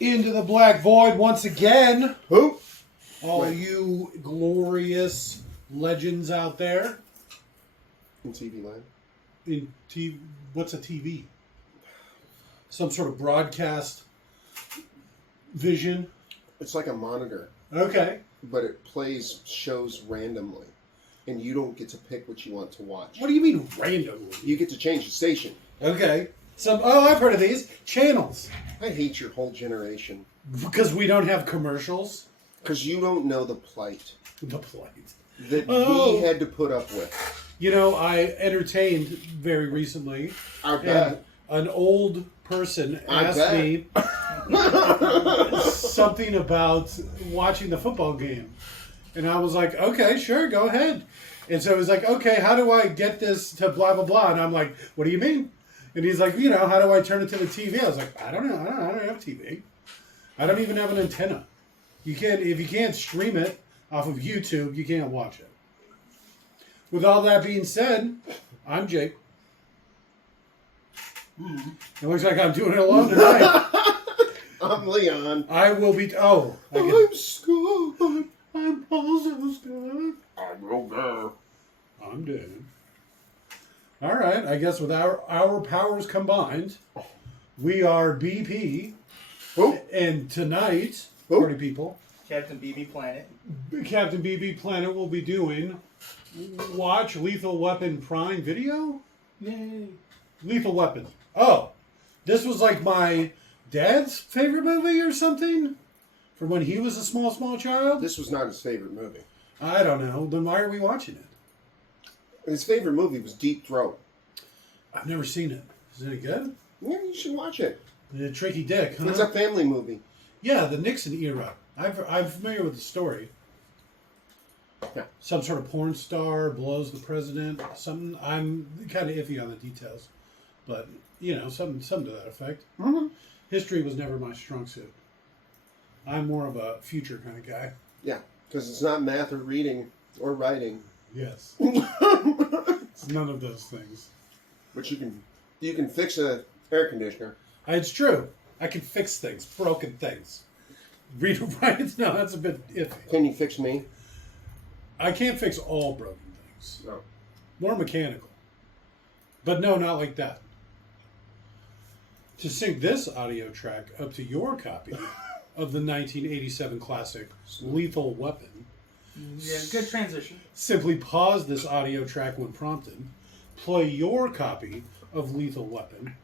into the black void once again. Who? All you glorious legends out there. In TV land. In TV, what's a TV? Some sort of broadcast vision. It's like a monitor. Okay. But it plays shows randomly. And you don't get to pick what you want to watch. What do you mean randomly? You get to change the station. Okay. I've heard of these. Channels. I hate your whole generation. Because we don't have commercials? Because you don't know the plight. The plight. That we had to put up with. You know, I entertained very recently. I bet. An old person asked me something about watching the football game. And I was like, okay, sure, go ahead. And so he was like, okay, how do I get this to blah, blah, blah? And I'm like, what do you mean? And he's like, how do I turn it to the TV? I was like, I don't know. I don't have TV. I don't even have an antenna. If you can't stream it off of YouTube, you can't watch it. With all that being said, I'm Jake. It looks like I'm doing it alone tonight. I'm Leon. I will be... I'm Scott. I'm also Scott. I'm Roger. I'm dead. All right. I guess with our powers combined, we are BP. Oh. And tonight, party people, Captain BB Planet. Captain BB Planet will be doing Watch Lethal Weapon Prime Video? Yay. Lethal Weapon. Oh, this was like my dad's favorite movie or something? From when he was a small child? This was not his favorite movie. I don't know. Then why are we watching it? His favorite movie was Deep Throat. I've never seen it. Is it any good? Yeah, you should watch it. The Tricky Dick, huh? It's a family movie. Yeah, the Nixon era. I'm familiar with the story. Yeah. Some sort of porn star blows the president. Something. I'm kind of iffy on the details, but something to that effect. Mm-hmm. History was never my strong suit. I'm more of a future kind of guy. Yeah, because it's not math or reading or writing. Yes. It's none of those things. But you can fix an air conditioner. It's true. I can fix things, broken things. Read or write? No, that's a bit iffy. Can you fix me? I can't fix all broken things. No. More mechanical. But no, not like that. To sync this audio track up to your copy of the 1987 classic Lethal Weapon, Yeah, good transition. simply pause this audio track when prompted, play your copy of Lethal Weapon,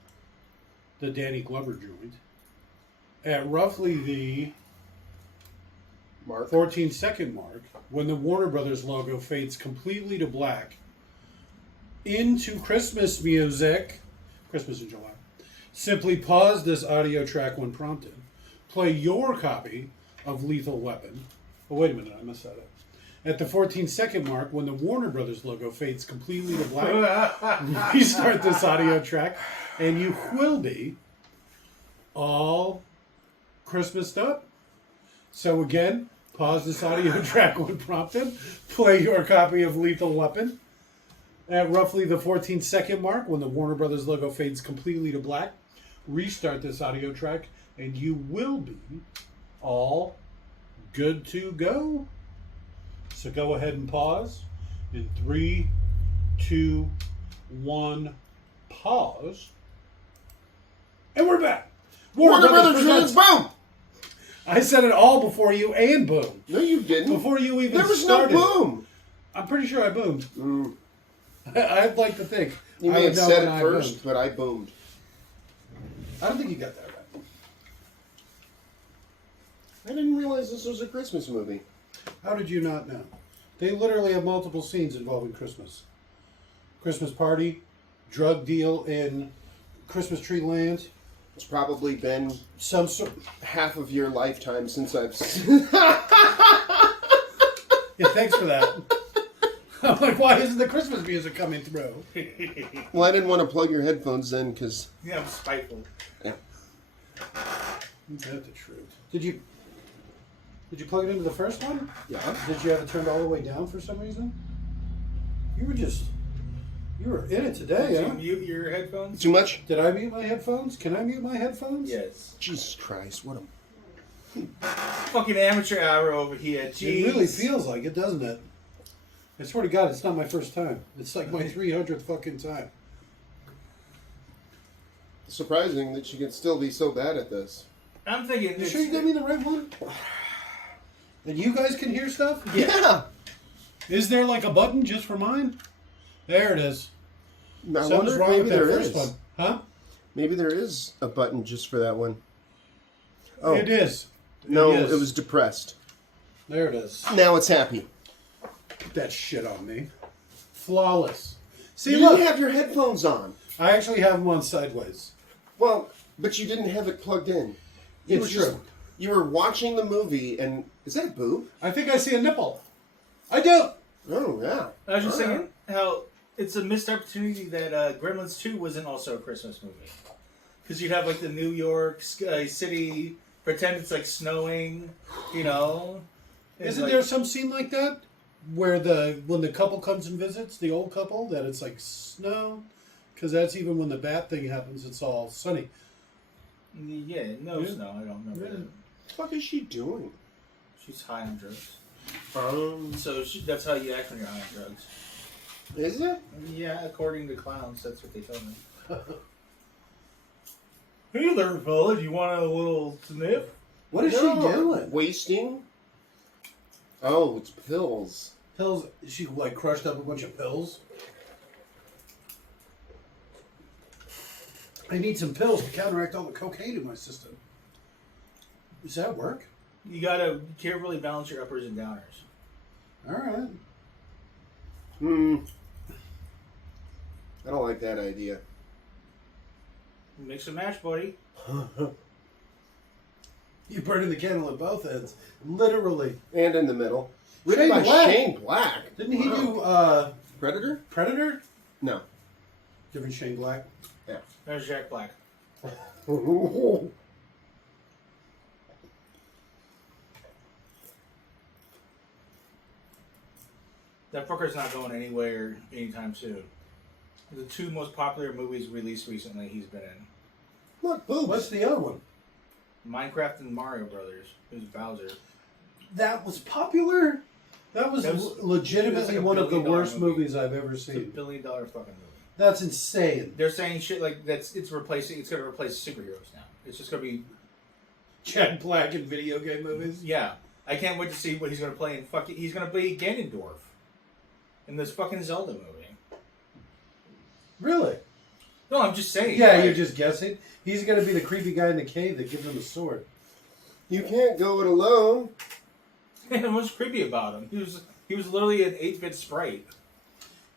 the Danny Glover joint, at roughly the 14-second mark, when the Warner Brothers logo fades completely to black, into Christmas music, Christmas in July. Simply pause this audio track when prompted. Play your copy of Lethal Weapon. Oh, wait a minute, I messed that up. At the 14-second mark, when the Warner Brothers logo fades completely to black, restart this audio track, and you will be all Christmased up. So again, pause this audio track when prompted. Play your copy of Lethal Weapon. At roughly the 14-second mark, when the Warner Brothers logo fades completely to black, restart this audio track, and you will be all good to go. So go ahead and pause. In 3, 2, 1, pause. And we're back. Warner Brothers presents boom! I said it all before you and boom. No, you didn't. Before you even there was started. no boom. I'm pretty sure I boomed. I'd like to think. You may have said it first, but I boomed. I don't think you got that right. I didn't realize this was a Christmas movie. How did you not know? They literally have multiple scenes involving Christmas. Christmas party, drug deal in Christmas tree land. It's probably been Some sort. half of your lifetime since I've Yeah, thanks for that. I'm like, why isn't the Christmas music coming through? Well, I didn't want to plug your headphones in because... Yeah, I'm spiteful. Yeah. That's the truth. Did you plug it into the first one? Yeah. Did you have it turned all the way down for some reason? You were in it today, Did huh? you mute your headphones? Too much? Did I mute my headphones? Can I mute my headphones? Yes. Jesus Christ, what a Fucking amateur hour over here. Jeez. It really feels like it, doesn't it? I swear to God, it's not my first time. It's like my 300th fucking time. Surprising that you can still be so bad at this. I'm thinking. You sure you got me the right one? And you guys can hear stuff? Yeah. Is there like a button just for mine? There it is. I Something's wonder if wrong maybe with that there first is. one. Huh? Maybe there is a button just for that one. Oh. It is. No, is. it was depressed. There it is. Now it's happy. Put that shit on me. Flawless. See, You look. didn't have your headphones on. I actually have them on sideways. Well, but you didn't have it plugged in. You It's were just, true. you were watching the movie, and is that a boob? I think I see a nipple. I do. Oh yeah. I was just All saying right. how it's a missed opportunity that Gremlins 2 wasn't also a Christmas movie. Because you'd have like the New York city pretend it's like snowing, you know. And, Isn't like, there some scene like that where when the couple comes and visits, the old couple, that it's like snow? Because that's even when the bat thing happens, it's all sunny. Yeah, no Yeah. snow. I don't remember. Yeah. That. What the fuck is she doing? She's high on drugs. So That's how you act when you're high on drugs. is it? Yeah, according to clowns, that's what they tell me. Hey there, fella. Do you want a little sniff? What is No, she doing? Wasting. Oh, it's pills. Pills? She like crushed up a bunch of pills? I need some pills to counteract all the cocaine in my system. Does that work? You gotta carefully balance your uppers and downers. All right. I don't like that idea. Mix and match, buddy. You burning the candle at both ends, literally. And in the middle. Written Shane by Black. Shane Black. Didn't he Wow. do Predator? Predator? No. Different Shane Black. There's Jack Black. That fucker's not going anywhere anytime soon. The two most popular movies released recently he's been in. Look, boobs. What's the other one? Minecraft and Mario Brothers. Who's Bowser. That was popular? That was, legitimately it was like a one of the billion-dollar worst movie. movies I've ever It's a seen. $1 billion fucking movie. That's insane. They're saying shit like it's gonna replace superheroes now. It's just gonna be Jack Black in video game movies? yeah. I can't wait to see what he's gonna play in he's gonna play Ganondorf in this fucking Zelda movie. Really? No, I'm just saying. Yeah, like, you're just guessing. He's going to be the creepy guy in the cave that gives him a sword. You can't go it alone. And what's creepy about him? He was literally an 8-bit sprite.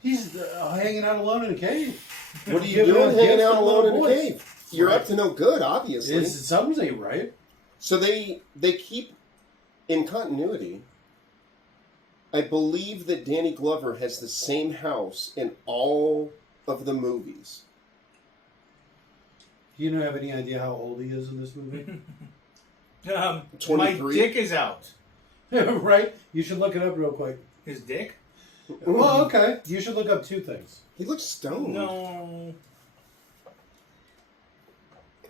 He's hanging out alone in a cave. What are you Giving doing out hanging gifts out to alone in little a boys. cave? You're up to no good, obviously. Something's ain't right. So they keep in continuity. I believe that Danny Glover has the same house in all of the movies. Do you have any idea how old he is in this movie? My 23? dick is out. Right? You should look it up real quick. His dick? Well, okay. You should look up two things. He looks stoned. No.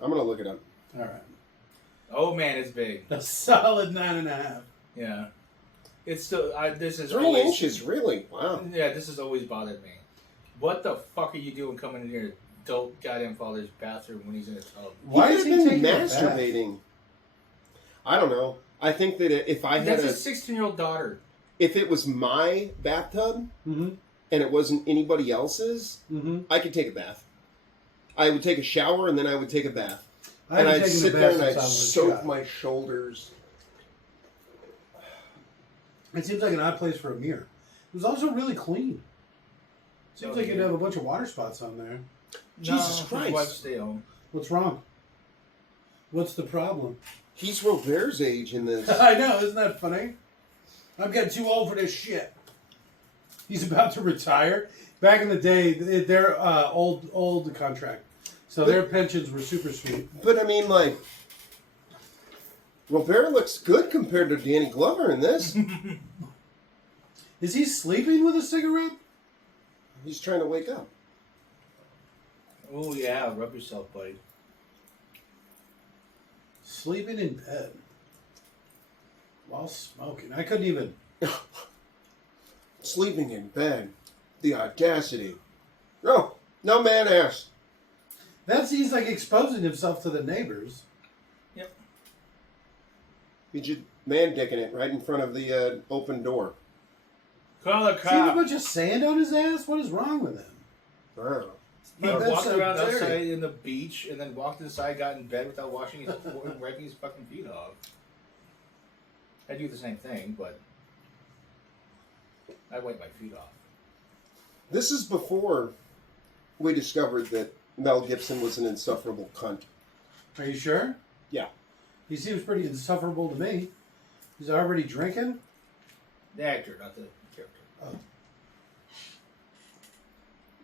I'm gonna look it up. All right. Oh man, it's big. A solid 9.5. Yeah. It's still. This is 3 always, inches, really? Wow. Yeah, this has always bothered me. What the fuck are you doing coming in your adult goddamn father's bathroom when he's in a tub? Why he is could he have taking been a bath? masturbating? I don't know. I think that if I had That's his 16-year-old daughter. if it was my bathtub Mm-hmm. and it wasn't anybody else's, Mm-hmm. I could take a bath. I would take a shower and then I would take a bath. I And haven't I'd taken sit a there bath and I'd since I was a soak child. my shoulders. It seems like an odd place for a mirror. It was also really clean. Seems like you'd have a bunch of water spots on there. Jesus No, Christ. His wife stay home. What's wrong? What's the problem? He's Robert's age in this. I know, isn't that funny? I'm getting too old for this shit. He's about to retire. Back in the day, they're old contract, so their pensions were super sweet. But I mean, like, Robert looks good compared to Danny Glover in this. Is he sleeping with a cigarette? He's trying to wake up. Oh yeah, rub yourself, buddy. Sleeping in bed. while smoking. I couldn't even. Sleeping in bed. The audacity. No, no man asked. He's like exposing himself to the neighbors. Yep. He just man dicking it right in front of the open door. Call a Does he have a cop. bunch of sand on his ass? What is wrong with him? I don't know. He Oh, that's walked so around dirty. outside in the beach and then walked inside, got in bed without washing his wiping his fucking feet off. I do the same thing, but I wipe my feet off. This is before we discovered that Mel Gibson was an insufferable cunt. Are you sure? Yeah. He seems pretty insufferable to me. He's already drinking? The actor, not the character. Oh.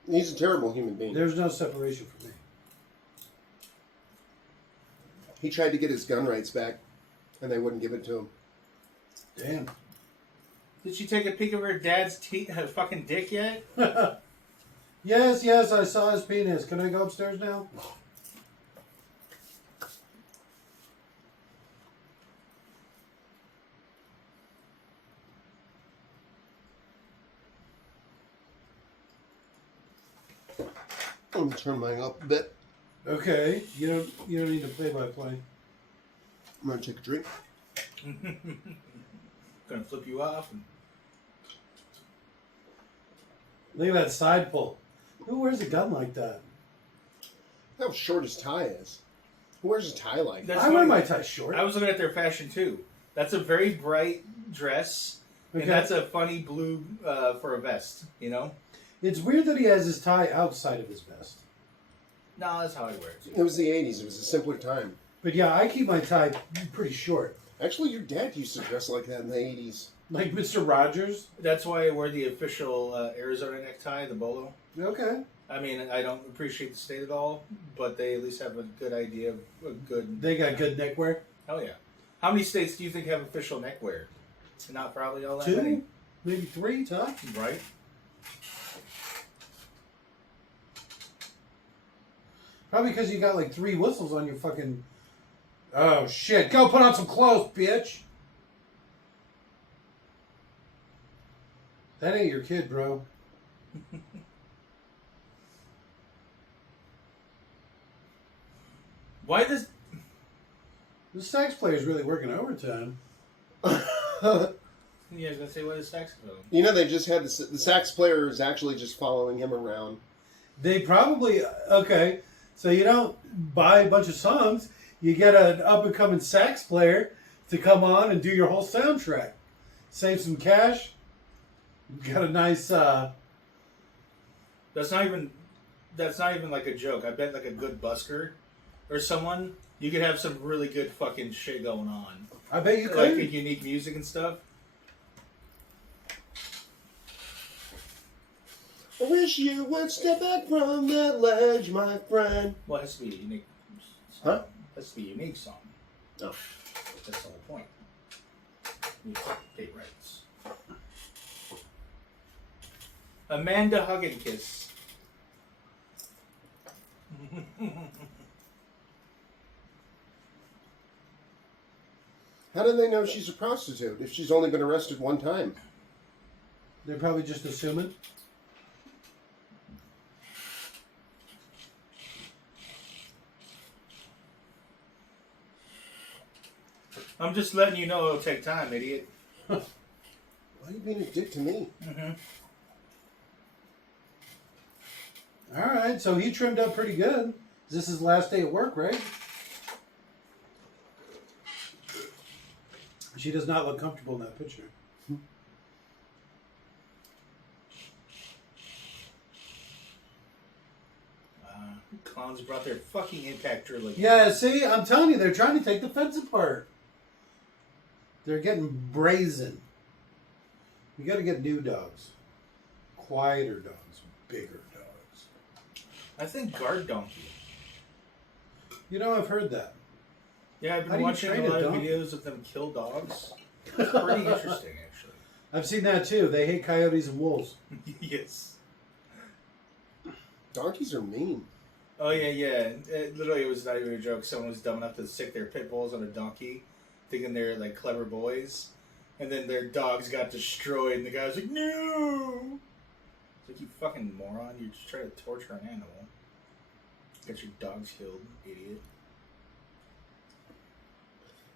He's a terrible human being. There's no separation for me. He tried to get his gun rights back, and they wouldn't give it to him. Damn. Did she take a peek of her dad's her fucking dick yet? Yes, I saw his penis. Can I go upstairs now? I'm gonna turn mine up a bit. Okay. You don't need to play by play. I'm gonna take a drink. Gonna flip you off. And... Look at that side pull. Who wears a gun like that? How short his tie is. Who wears a tie like that? That's I wear funny. my tie short. I was looking at their fashion too. That's a very bright dress, Okay. and that's a funny blue for a vest. You know? It's weird that he has his tie outside of his vest. No, that's how I wear it too. It was the 80s. It was a simpler time. But yeah, I keep my tie pretty short. Actually, your dad used to dress like that in the 80s. Like Mr. Rogers. That's why I wear the official Arizona necktie, the bolo. Okay. I mean, I don't appreciate the state at all, but they at least have a good idea of a good. They got good neckwear. Oh yeah. How many states do you think have official neckwear? Not probably all that 2, many, maybe 3 tops. right? Probably because you got like 3 whistles on your fucking... Oh, shit. Go put on some clothes, bitch. That ain't your kid, bro. Why does? The sax player's really working overtime. Yeah, I was gonna say what is saxophone? You know, they just had the sax player is actually just following him around. They probably... Okay, so you don't buy a bunch of songs. You get an up-and-coming sax player to come on and do your whole soundtrack. Save some cash. Got a nice... That's not even like a joke. I bet like a good busker or someone, you could have some really good fucking shit going on. I bet you Like could. a unique music and stuff. I wish you would step back from that ledge, my friend. Well, it has to be a unique song. Huh? It has to be a unique song. Oh. That's the whole point. You pay rights. Amanda Hugginkiss. How do they know she's a prostitute if she's only been arrested one time? They're probably just assuming. I'm just letting you know it'll take time, idiot. Why are you being a dick to me? Mm-hmm. All right, so he trimmed up pretty good. Is this his last day at work, right? She does not look comfortable in that picture. Clowns brought their fucking impact drill again. Yeah, see, I'm telling you, they're trying to take the fence apart. They're getting brazen. You got to get new dogs, quieter dogs, bigger dogs. I think guard donkey. You know, I've heard that. Yeah, I've How been do you watching train a a lot of donkey? videos of them kill dogs. It's pretty interesting, actually. I've seen that too. They hate coyotes and wolves. Yes. Donkeys are mean. Oh yeah. Literally, it was not even a joke. Someone was dumb enough to stick their pit bulls on a donkey, thinking they're like clever boys, and then their dogs got destroyed, and the guy was like, "No!" It's like, you fucking moron! You're just trying to torture an animal. Get your dogs killed, idiot.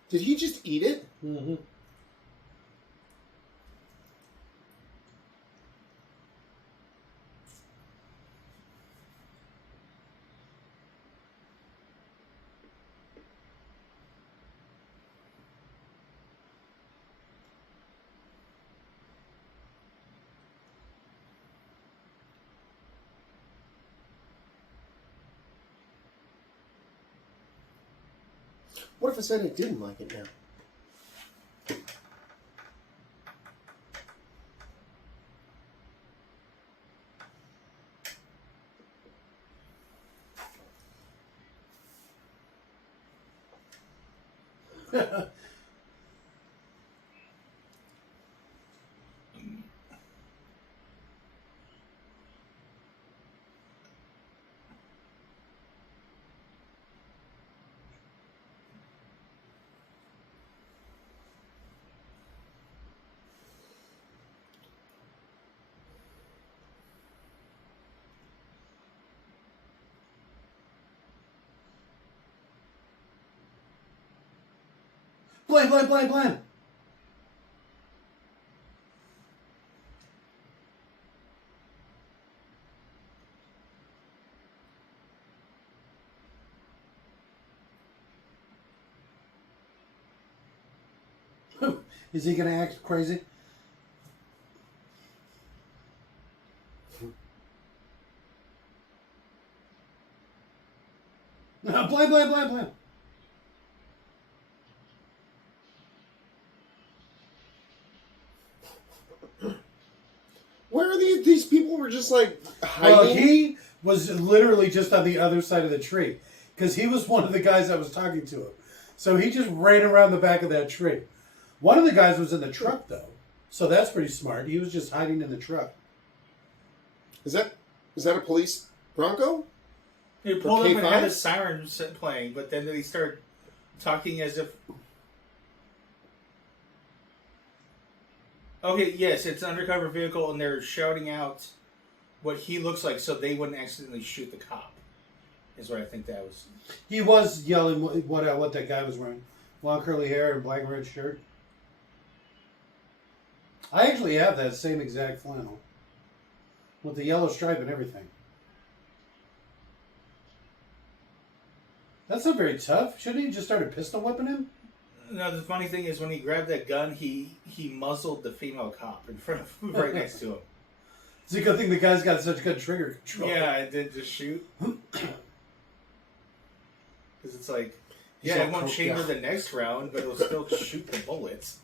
Did he just eat it? Mm-hmm. What if I said I didn't like it now? Blam, blam, blam, blam. Is he going to act crazy? Blam, blam, blam, blam. Where are these people were just like hiding? Well, he was literally just on the other side of the tree because he was one of the guys that was talking to him. So he just ran around the back of that tree. One of the guys was in the truck, though. So that's pretty smart. He was just hiding in the truck. Is that a police Bronco? He pulled up and K5? had a siren playing, but then he started talking as if... Okay, yes, it's an undercover vehicle, and they're shouting out what he looks like so they wouldn't accidentally shoot the cop, is what I think that was. He was yelling what that guy was wearing. Long curly hair and black and red shirt. I actually have that same exact flannel. With the yellow stripe and everything. That's not very tough. Shouldn't he just started pistol whipping him? No, the funny thing is when he grabbed that gun, he muzzled the female cop in front of right next to him. It's a good thing the guy's got such good trigger control. Yeah, I did just shoot. Because it's like, He's yeah, all it won't coked chamber out. the next round, but it'll still shoot the bullets.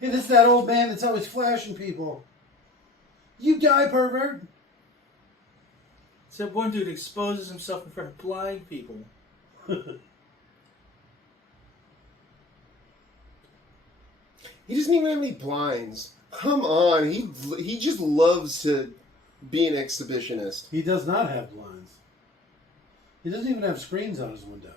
Hey, this is that old man that's always flashing people. You die, pervert. So one dude exposes himself in front of blind people. He doesn't even have any blinds. Come on, he just loves to be an exhibitionist. He does not have blinds. He doesn't even have screens on his window.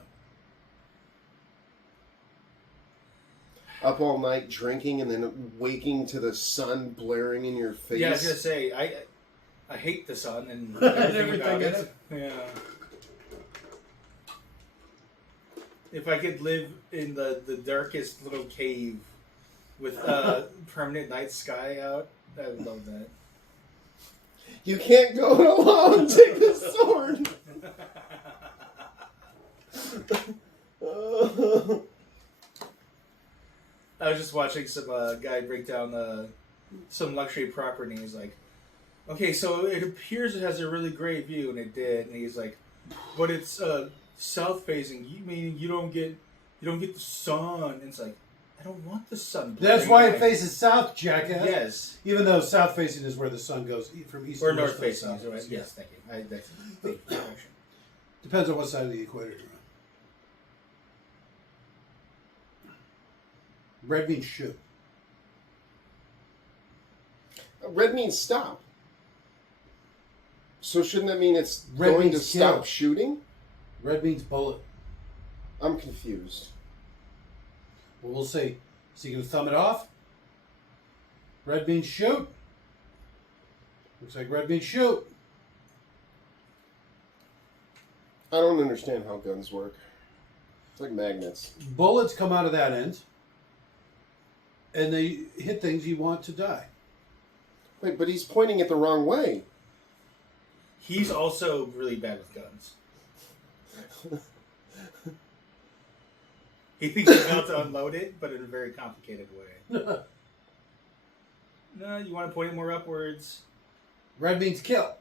Up all night drinking and then waking to the sun blaring in your face. Yeah, I was gonna say I hate the sun and everything about in it. Yeah. If I could live in the darkest little cave with permanent night sky out, I would love that. You can't go it alone. Take the sword. I was just watching some guy break down some luxury property, and he's like, okay, so it appears it has a really great view, and it did, and he's like, but it's south facing. You mean you don't get the sun? And it's like, I don't want the sun. That's why it faces south, jackass. Yes. Even though south facing is where the sun goes from east Or to north west. facing. South. Right? Yes, thank you. That's the direction. Depends on what side of the equator you're on. Red means shoot. Red means stop. So shouldn't that mean it's Red going to means stop kill. shooting? Red means bullet. I'm confused. Well, we'll see. Is he going to thumb it off? Red beans shoot. Looks like red beans shoot. I don't understand how guns work. It's like magnets. Bullets come out of that end, and they hit things you want to die. Wait, but he's pointing it the wrong way. He's also really bad with guns. He thinks he's about to unload it, but in a very complicated way. No, you want to point it more upwards. Red beans kill.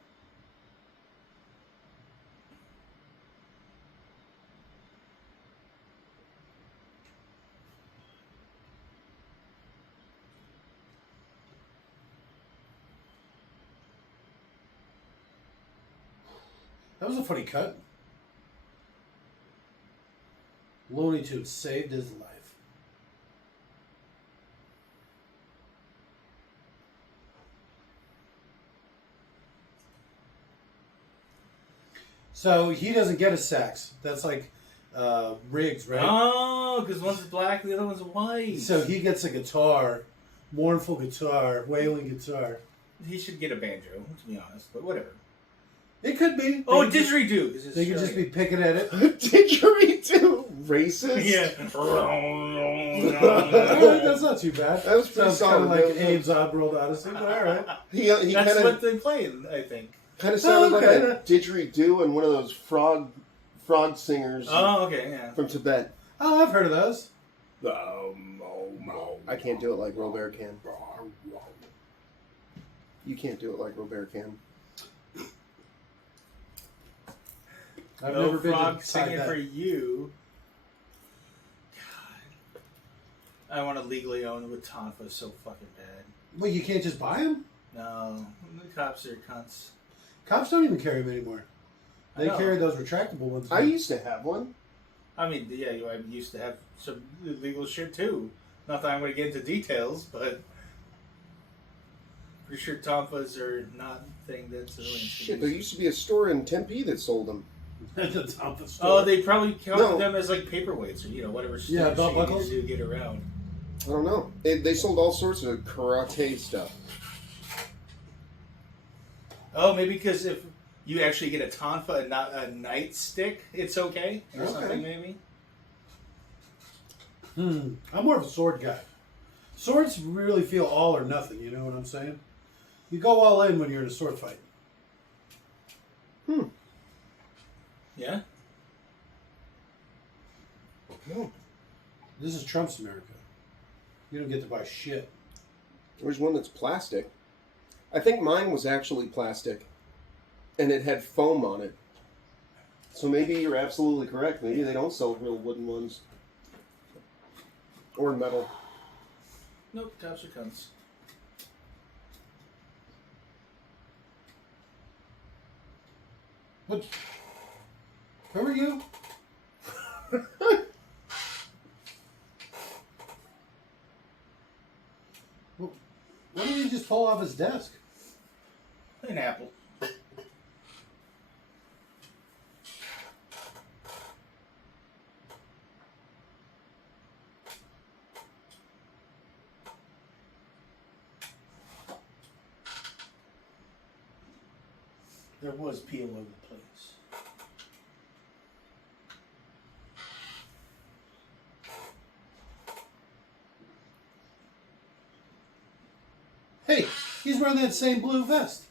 That was a funny cut. Looney Tunes saved his life. So he doesn't get a sax. That's like Riggs, right? Oh, because one's black, the other one's white. So he gets a guitar, mournful guitar, wailing guitar. He should get a banjo, to be honest, but whatever. It could be. Oh, didgeridoo. They could just be picking at it. Didgeridoo? Racist? Yeah. That's not too bad. That was pretty Sounds kind of solid. like Abe's Oddworld Odyssey, but all right. He That's kind what of they play, I think. sounded okay. like a didgeridoo and one of those frog singers Oh, okay, yeah. from Tibet. Oh, I've heard of those. I can't do it like Robert can. You can't do it like Robert can. I've No never been frog to singing that. for you. God. I want to legally own the Tonfa so fucking bad. Well, you can't just buy them? No. The cops are cunts. Cops don't even carry them anymore. I They know. carry those retractable ones. I used to have one. I mean, yeah, I used to have some illegal shit too. Not that I'm going to get into details, but pretty sure Tonfas are not a thing that civilians can Shit, there use. used to be a store in Tempe that sold them. At the top of the store. Oh, they probably counted No. them as like paperweights or, whatever Yeah, stupid belt shit you need buckles? to do to get around. I don't know. They sold all sorts of karate stuff. Oh, maybe because if you actually get a tonfa and not a nightstick, it's okay? Or Okay. something, maybe? I'm more of a sword guy. Swords really feel all or nothing, you know what I'm saying? You go all in when you're in a sword fight. Yeah? No. This is Trump's America. You don't get to buy shit. There's one that's plastic. I think mine was actually plastic. And it had foam on it. So maybe you're absolutely correct. Maybe they don't sell real wooden ones. Or metal. Nope, cops are cunts. What? Who are you? What did he just pull off his desk? An apple. There was pee all over the place. Hey, he's wearing that same blue vest.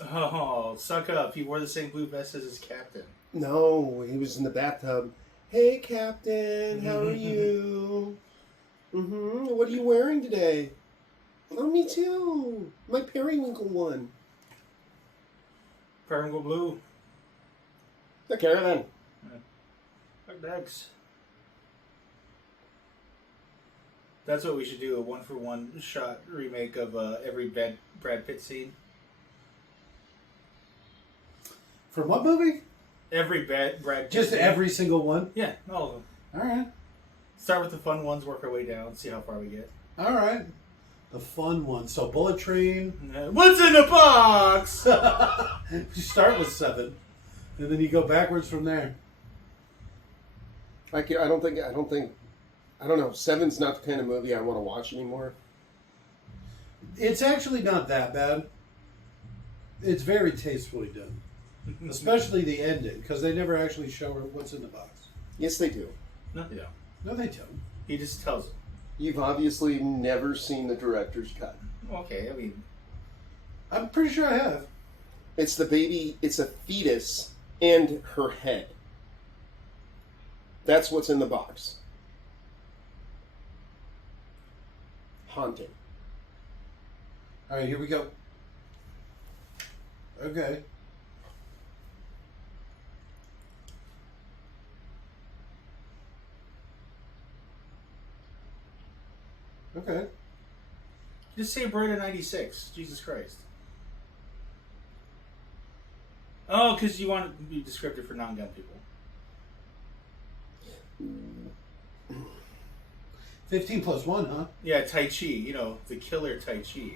Oh, suck up. He wore the same blue vest as his captain. No, he was in the bathtub. Hey, Captain, how are you? What are you wearing today? Oh, me too. My periwinkle one. Periwinkle blue. The caravan. Fuck Dex. That's what we should do, a one-for-one shot remake of every Brad Pitt scene. From what movie? Every Brad Pitt Just scene. every single one? Yeah, all of them. All right. Start with the fun ones, work our way down, see how far we get. All right. The fun one. So Bullet Train. What's in the box? You start with 7, and then you go backwards from there. I don't know. 7's not the kind of movie I want to watch anymore. It's actually not that bad. It's very tastefully done. Especially the ending, because they never actually show her what's in the box. Yes, they do. No, yeah. No, they don't. He just tells them. You've obviously never seen the director's cut. Okay, I mean, I'm pretty sure I have. It's the baby, it's a fetus and her head. That's what's in the box. Haunting. All right, here we go. Okay. Okay. just say Bird of 96. Jesus Christ. Oh, because you want to be descriptive for non-gun people. 15 plus 1, huh? Yeah, Tai Chi. You know, the killer Tai Chi.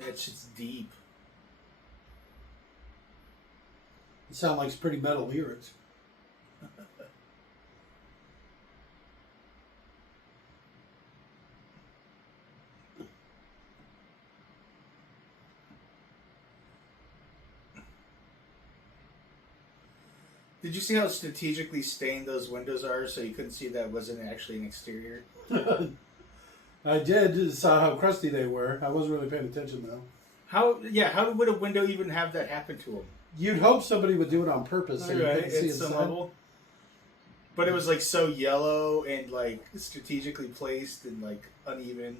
That shit's deep. It sounds like it's pretty metal lyrics. Did you see how strategically stained those windows are so you couldn't see that wasn't actually an exterior? I did. Saw how crusty they were. I wasn't really paying attention, though. How would a window even have that happen to them? You'd hope somebody would do it on purpose so you couldn't see At some inside. level. But it was like so yellow and like strategically placed and like uneven.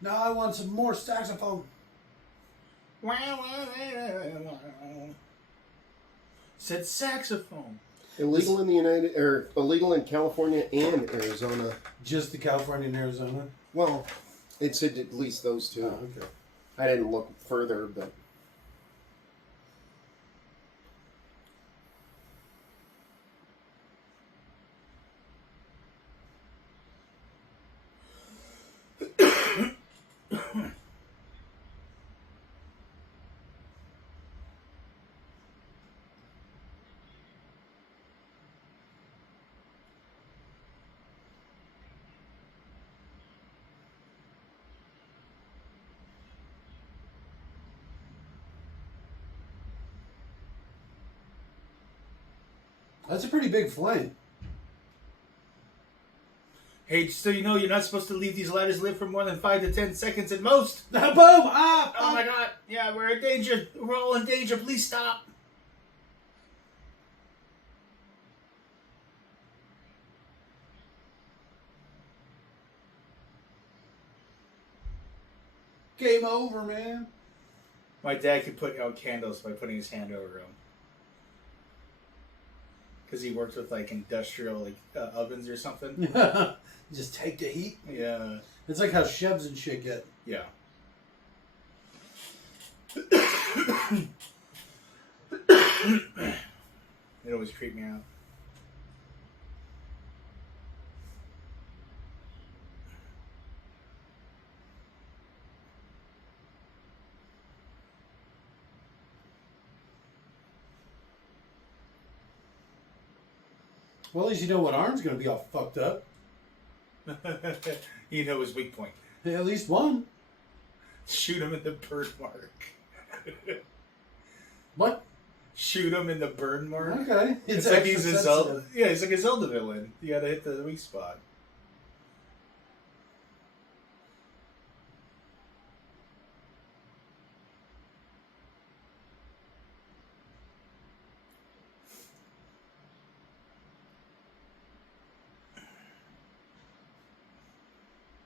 Now I want some more saxophone. Said saxophone. Illegal in illegal in California and Arizona. Just the California and Arizona? Well, it said at least those two. Oh, okay. I didn't look further, but That's a pretty big flame. Hey, just so you know, you're not supposed to leave these ladders lit for more than 5 to 10 seconds at most. Boom! Ah! Oh my god. Yeah, we're in danger. We're all in danger. Please stop. Game over, man. My dad could put out candles by putting his hand over them. Because he worked with like industrial ovens or something. Just take the heat. Yeah. It's like how chefs and shit get. Yeah. It always creeped me out. Well, at least you know what arm's going to be all fucked up. You know his weak point. Yeah, at least one. Shoot him in the burn mark. What? Shoot him in the burn mark. Okay. It's like extra he's a sensitive. Zelda. Yeah, he's like a Zelda villain. You gotta hit the weak spot.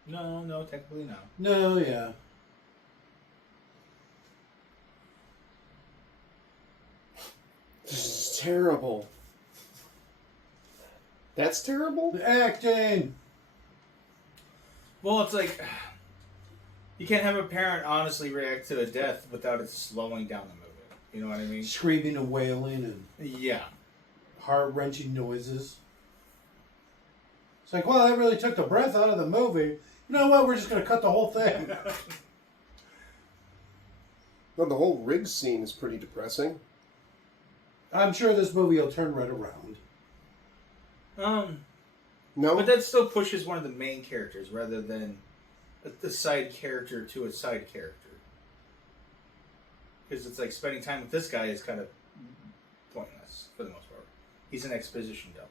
No, technically no. No, yeah. terrible. That's terrible? The acting. Well, it's like you can't have a parent honestly react to a death without it slowing down the movie. You know what I mean? Screaming and wailing and Yeah. heart-wrenching noises. It's like, well, that really took the breath out of the movie. You know what? We're just going to cut the whole thing. Well, the whole rig scene is pretty depressing. I'm sure this movie will turn right around. No? But that still pushes one of the main characters rather than the side character to a side character. Because it's like spending time with this guy is kind of pointless for the most part. He's an exposition dump.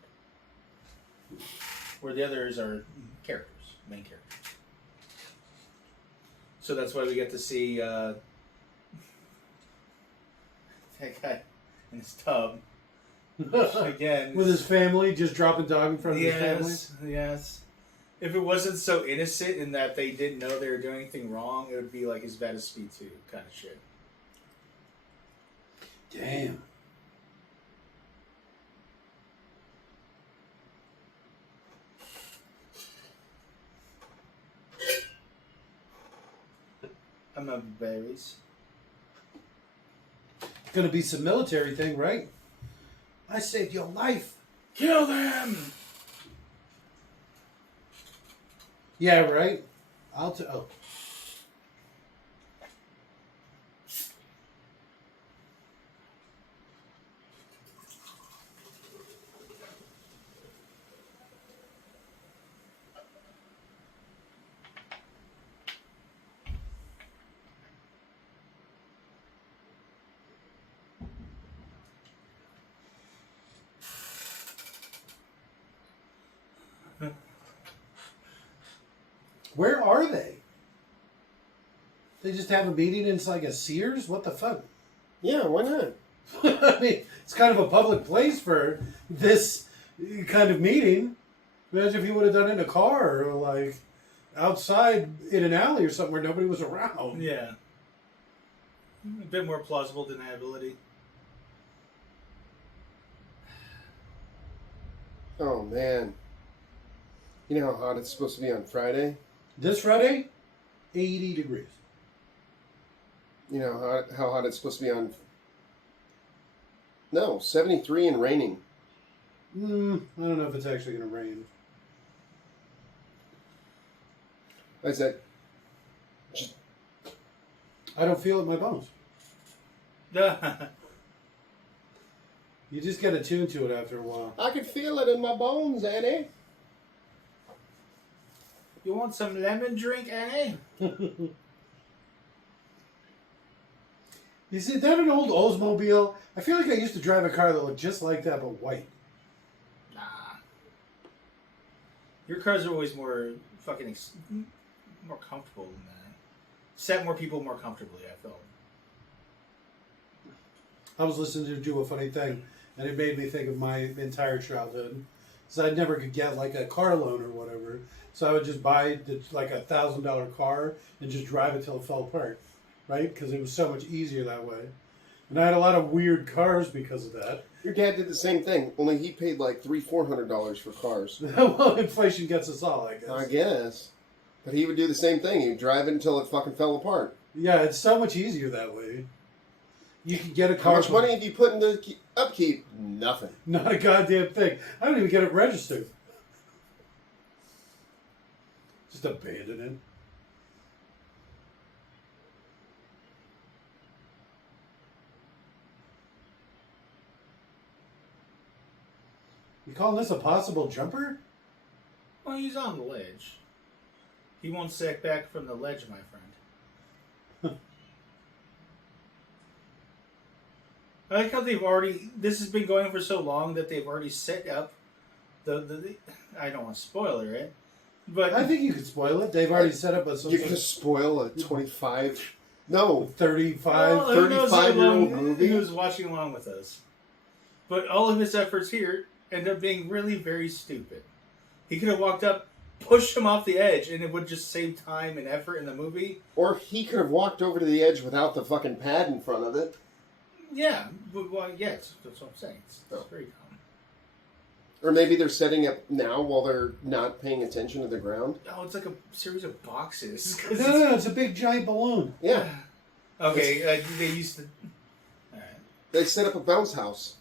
Where the others are characters, main characters. So that's why we get to see that guy in his tub. Again, With his family, just dropping dog in front of his family. Yes. If it wasn't so innocent in that they didn't know they were doing anything wrong, it would be like as bad as Speed 2 kind of shit. Damn. I'm a berries. Gonna be some military thing, right? I saved your life. Kill them! Yeah, right? Oh. Where are they? They just have a meeting and it's like a Sears? What the fuck? Yeah, why not? I mean, it's kind of a public place for this kind of meeting. Imagine if he would have done it in a car or like outside in an alley or something where nobody was around. Yeah. A bit more plausible deniability. Oh, man. You know how hot it's supposed to be on Friday? This Friday, 80 degrees. You know how hot it's supposed to be on... No, 73 and raining. I don't know if it's actually going to rain. I said, I don't feel it in my bones. You just get attuned to it after a while. I can feel it in my bones, Annie. You want some lemon drink, Annie? Is that an old Oldsmobile? I feel like I used to drive a car that looked just like that, but white. Nah. Your cars are always more fucking more comfortable than that. Set more people more comfortably, I felt. I was listening to Do a Funny Thing, and it made me think of my entire childhood. So I never could get like a car loan or whatever. So I would just buy like $1,000 car and just drive it till it fell apart, right? Because it was so much easier that way. And I had a lot of weird cars because of that. Your dad did the same thing, only he paid like $300-$400 for cars. Well, inflation gets us all, I guess. I guess. But he would do the same thing. He'd drive it until it fucking fell apart. Yeah, it's so much easier that way. You can get a How car. much money have you put into upkeep? Nothing. Not a goddamn thing. I don't even get it registered. Just abandon it. You calling this a possible jumper? Well, he's on the ledge. He won't sack back from the ledge, my friend. I like how they've already... This has been going for so long that they've already set up the I don't want to spoil it, right? But I think you could spoil it. They've already set up a You're going to spoil a 25... No, 35. well, who knows how 35-year-old long movie? Who's watching along with us. But all of his efforts here end up being really very stupid. He could have walked up, pushed him off the edge, and it would just save time and effort in the movie. Or he could have walked over to the edge without the fucking pad in front of it. Yeah, well, yes, that's what I'm saying. It's very common. Or maybe they're setting up now while they're not paying attention to the ground. Oh, it's like a series of boxes. No, it's a big giant balloon. Yeah. Okay, they used to... Alright. They set up a bounce house.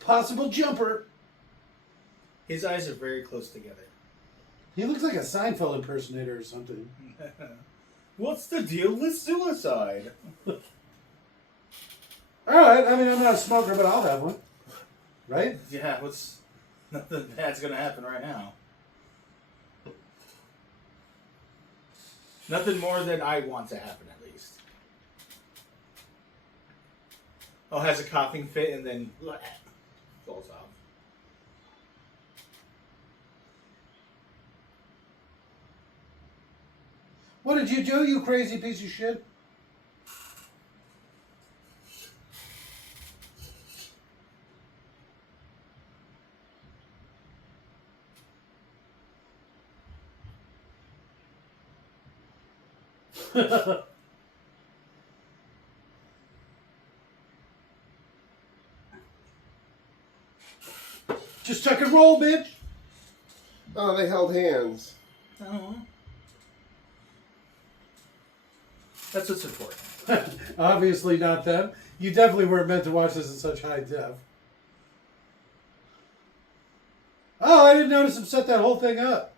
Possible jumper. His eyes are very close together. He looks like a Seinfeld impersonator or something. What's the deal with suicide? All right. I mean, I'm not a smoker, but I'll have one. Right? Yeah, nothing bad's gonna happen right now. Nothing more than I want to happen, at least. Oh, has a coughing fit and then falls off. What did you do, you crazy piece of shit? Just tuck and roll, bitch. Oh, they held hands. Oh. That's what's important. Obviously not them. You definitely weren't meant to watch this in such high def. Oh, I didn't notice him set that whole thing up.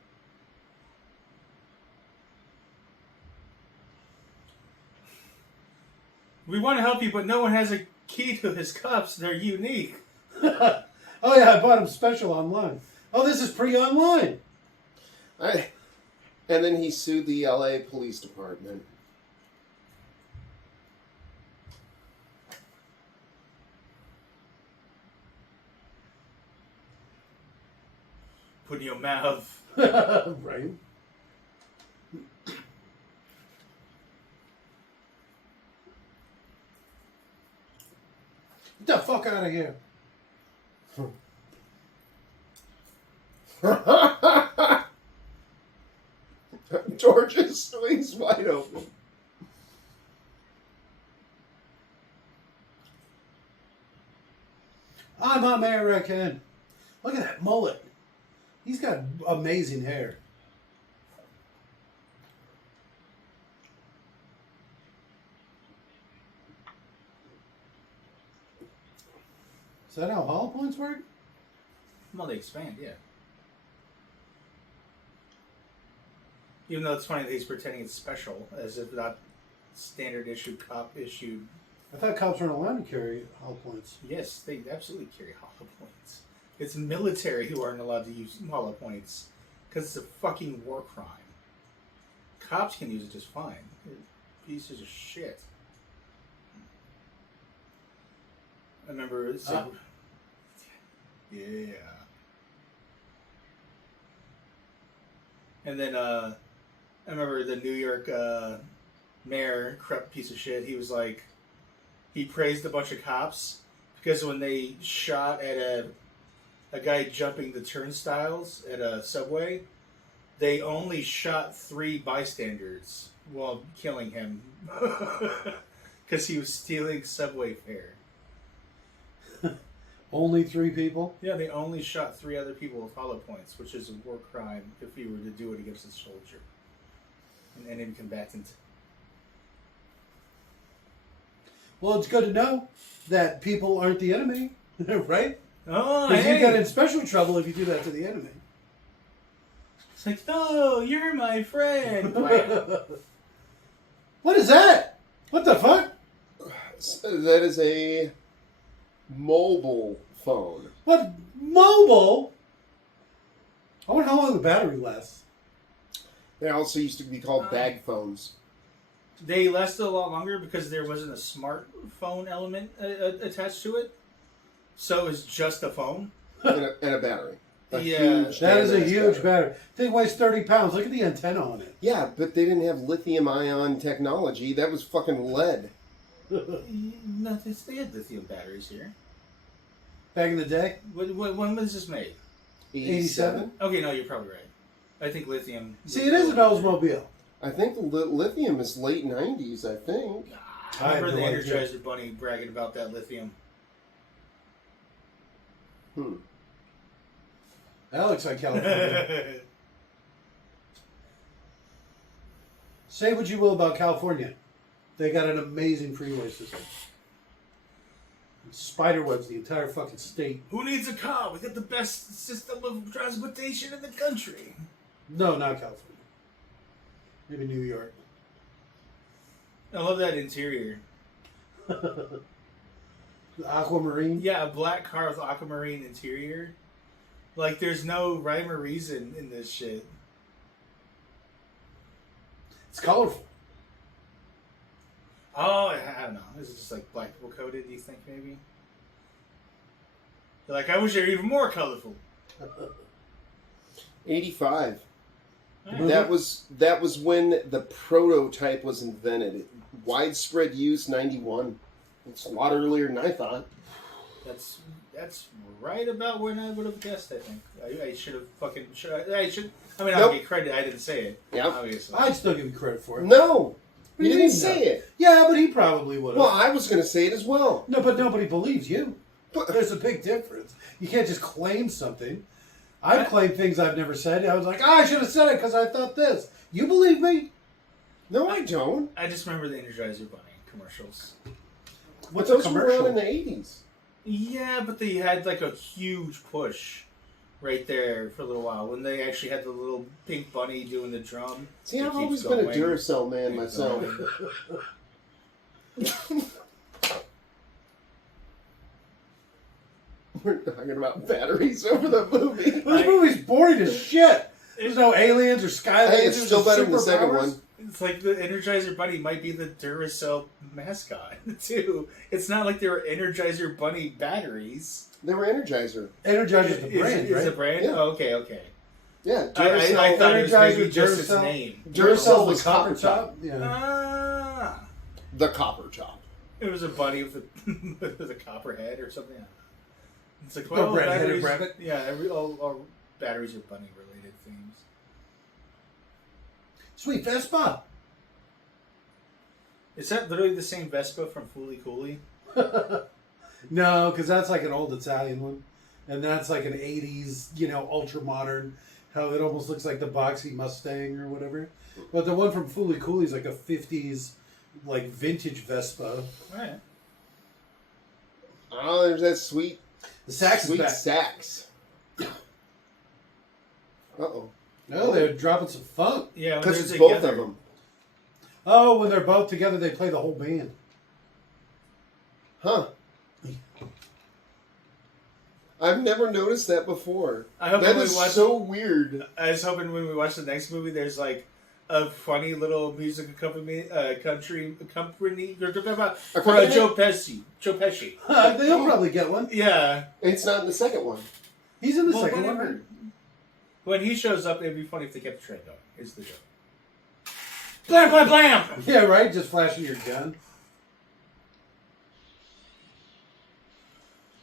We want to help you, but no one has a key to his cups. They're unique. Oh yeah, I bought him special online. Oh, this is pre-online. And then he sued the LA Police Department. Put in your mouth. Right. Get the fuck out of here. George's swings wide open. I'm American. Look at that mullet. He's got amazing hair. Is that how hollow points work? Well, they expand, yeah. Even though it's funny that he's pretending it's special, as if not standard issue, cop issued. I thought cops weren't allowed to carry hollow points. Yes, they absolutely carry hollow points. It's military who aren't allowed to use hollow points because it's a fucking war crime. Cops can use it just fine. They're pieces of shit. I remember. Yeah. And then I remember the New York mayor, corrupt piece of shit. He was like, he praised a bunch of cops because when they shot at a guy jumping the turnstiles at a subway, they only shot 3 bystanders while killing him because he was stealing subway fare. Only 3 people? Yeah, they only shot 3 other people with hollow points, which is a war crime if you were to do it against a soldier, an enemy combatant. Well, it's good to know that people aren't the enemy, right? Oh, Because hey. you get in special trouble if you do that to the enemy. It's like, no, you're my friend. Wow. What is that? What the fuck? That is a mobile phone. What? Mobile? I wonder how long the battery lasts. They also used to be called bag phones. They lasted a lot longer because there wasn't a smartphone element attached to it. So it was just a phone. And a battery. Yeah. That is a standard huge battery. Thing weighs 30 pounds. Look at the antenna on it. Yeah, but they didn't have lithium-ion technology. That was fucking lead. No, they had lithium batteries here. Back in the day? When was this made? 87? Okay, no, you're probably right. I think lithium... See, it is an Oldsmobile. I think the lithium is late 90s, I think. I I remember have the no idea. Energizer Bunny bragging about that lithium. That looks like California. Say what you will about California. They got an amazing freeway system. Spiderwebs the entire fucking state. Who needs a car? We got the best system of transportation in the country. No, not California. Maybe New York. I love that interior. The aquamarine. Yeah, a black car with aquamarine interior. Like, there's no rhyme or reason in this shit. It's colorful. Oh, I don't know. Is it just like black people coated, do you think, maybe? They're like, I wish they were even more colorful. 85. Alright. That was when the prototype was invented. Widespread use 91. It's a lot earlier than I thought. That's right about when I would have guessed, I think. I should have fucking... I mean, I'll Nope. get credit. I didn't say it. Yeah. Obviously. I'd still give you credit for it. No! What do You you didn't mean, say no? it. Yeah, but he probably would have. Well, I was going to say it as well. No, but nobody believes you. But There's a big difference. You can't just claim something. I've claimed things I've never said. I was like, I should have said it because I thought this. You believe me? no, I don't. I just remember the Energizer Bunny commercials. What's But a those were commercial? around in the 80s. Yeah, but they had like a huge push right there for a little while when they actually had the little pink bunny doing the drum. See, It I've keeps always been a going. Duracell man Keeps myself. going. We're talking about batteries over the movie. This movie's boring as shit. There's no aliens or sky Hey, it's lasers still or better than the second superpowers. one. It's like the Energizer Bunny might be the Duracell mascot too. It's not like they were Energizer Bunny batteries. They were Energizer. Energizer's the brand, Is right? a brand? Yeah. Oh, okay. Yeah, I Duracell. thought it was maybe Energizer, just its Duracell. name. Duracell was the copper Copper top. Yeah. Ah, The Copper Chop. it was a bunny with a with a copper head or something. It's like, The well, red-headed batteries. rabbit? Yeah, all batteries are bunny related themes. Sweet Vespa. Is that literally the same Vespa from Fooly Cooley? No, because that's like an old Italian one, and that's like an '80s, ultra modern. How it almost looks like the boxy Mustang or whatever. But the one from Fooly Cooley is like a '50s, like vintage Vespa. All right. Oh, there's that sweet The sweet back. sax. Uh-oh. No, they're dropping some funk. Yeah, when Because they're it's both together. of them. Oh, when they're both together, they play the whole band. Huh. I've never noticed that before. I hope That when is we watch. so weird. I was hoping when we watch the next movie, there's like a funny little music accompaniment, country company for Accompaniment? Joe Pesci. Joe Pesci. They'll probably get one. Yeah. It's not in the second one. He's in the Well, second whatever. one. When he shows up, it'd be funny if they kept the train going. Is the joke. Blam, blam, blam! Yeah, right. Just flashing your gun.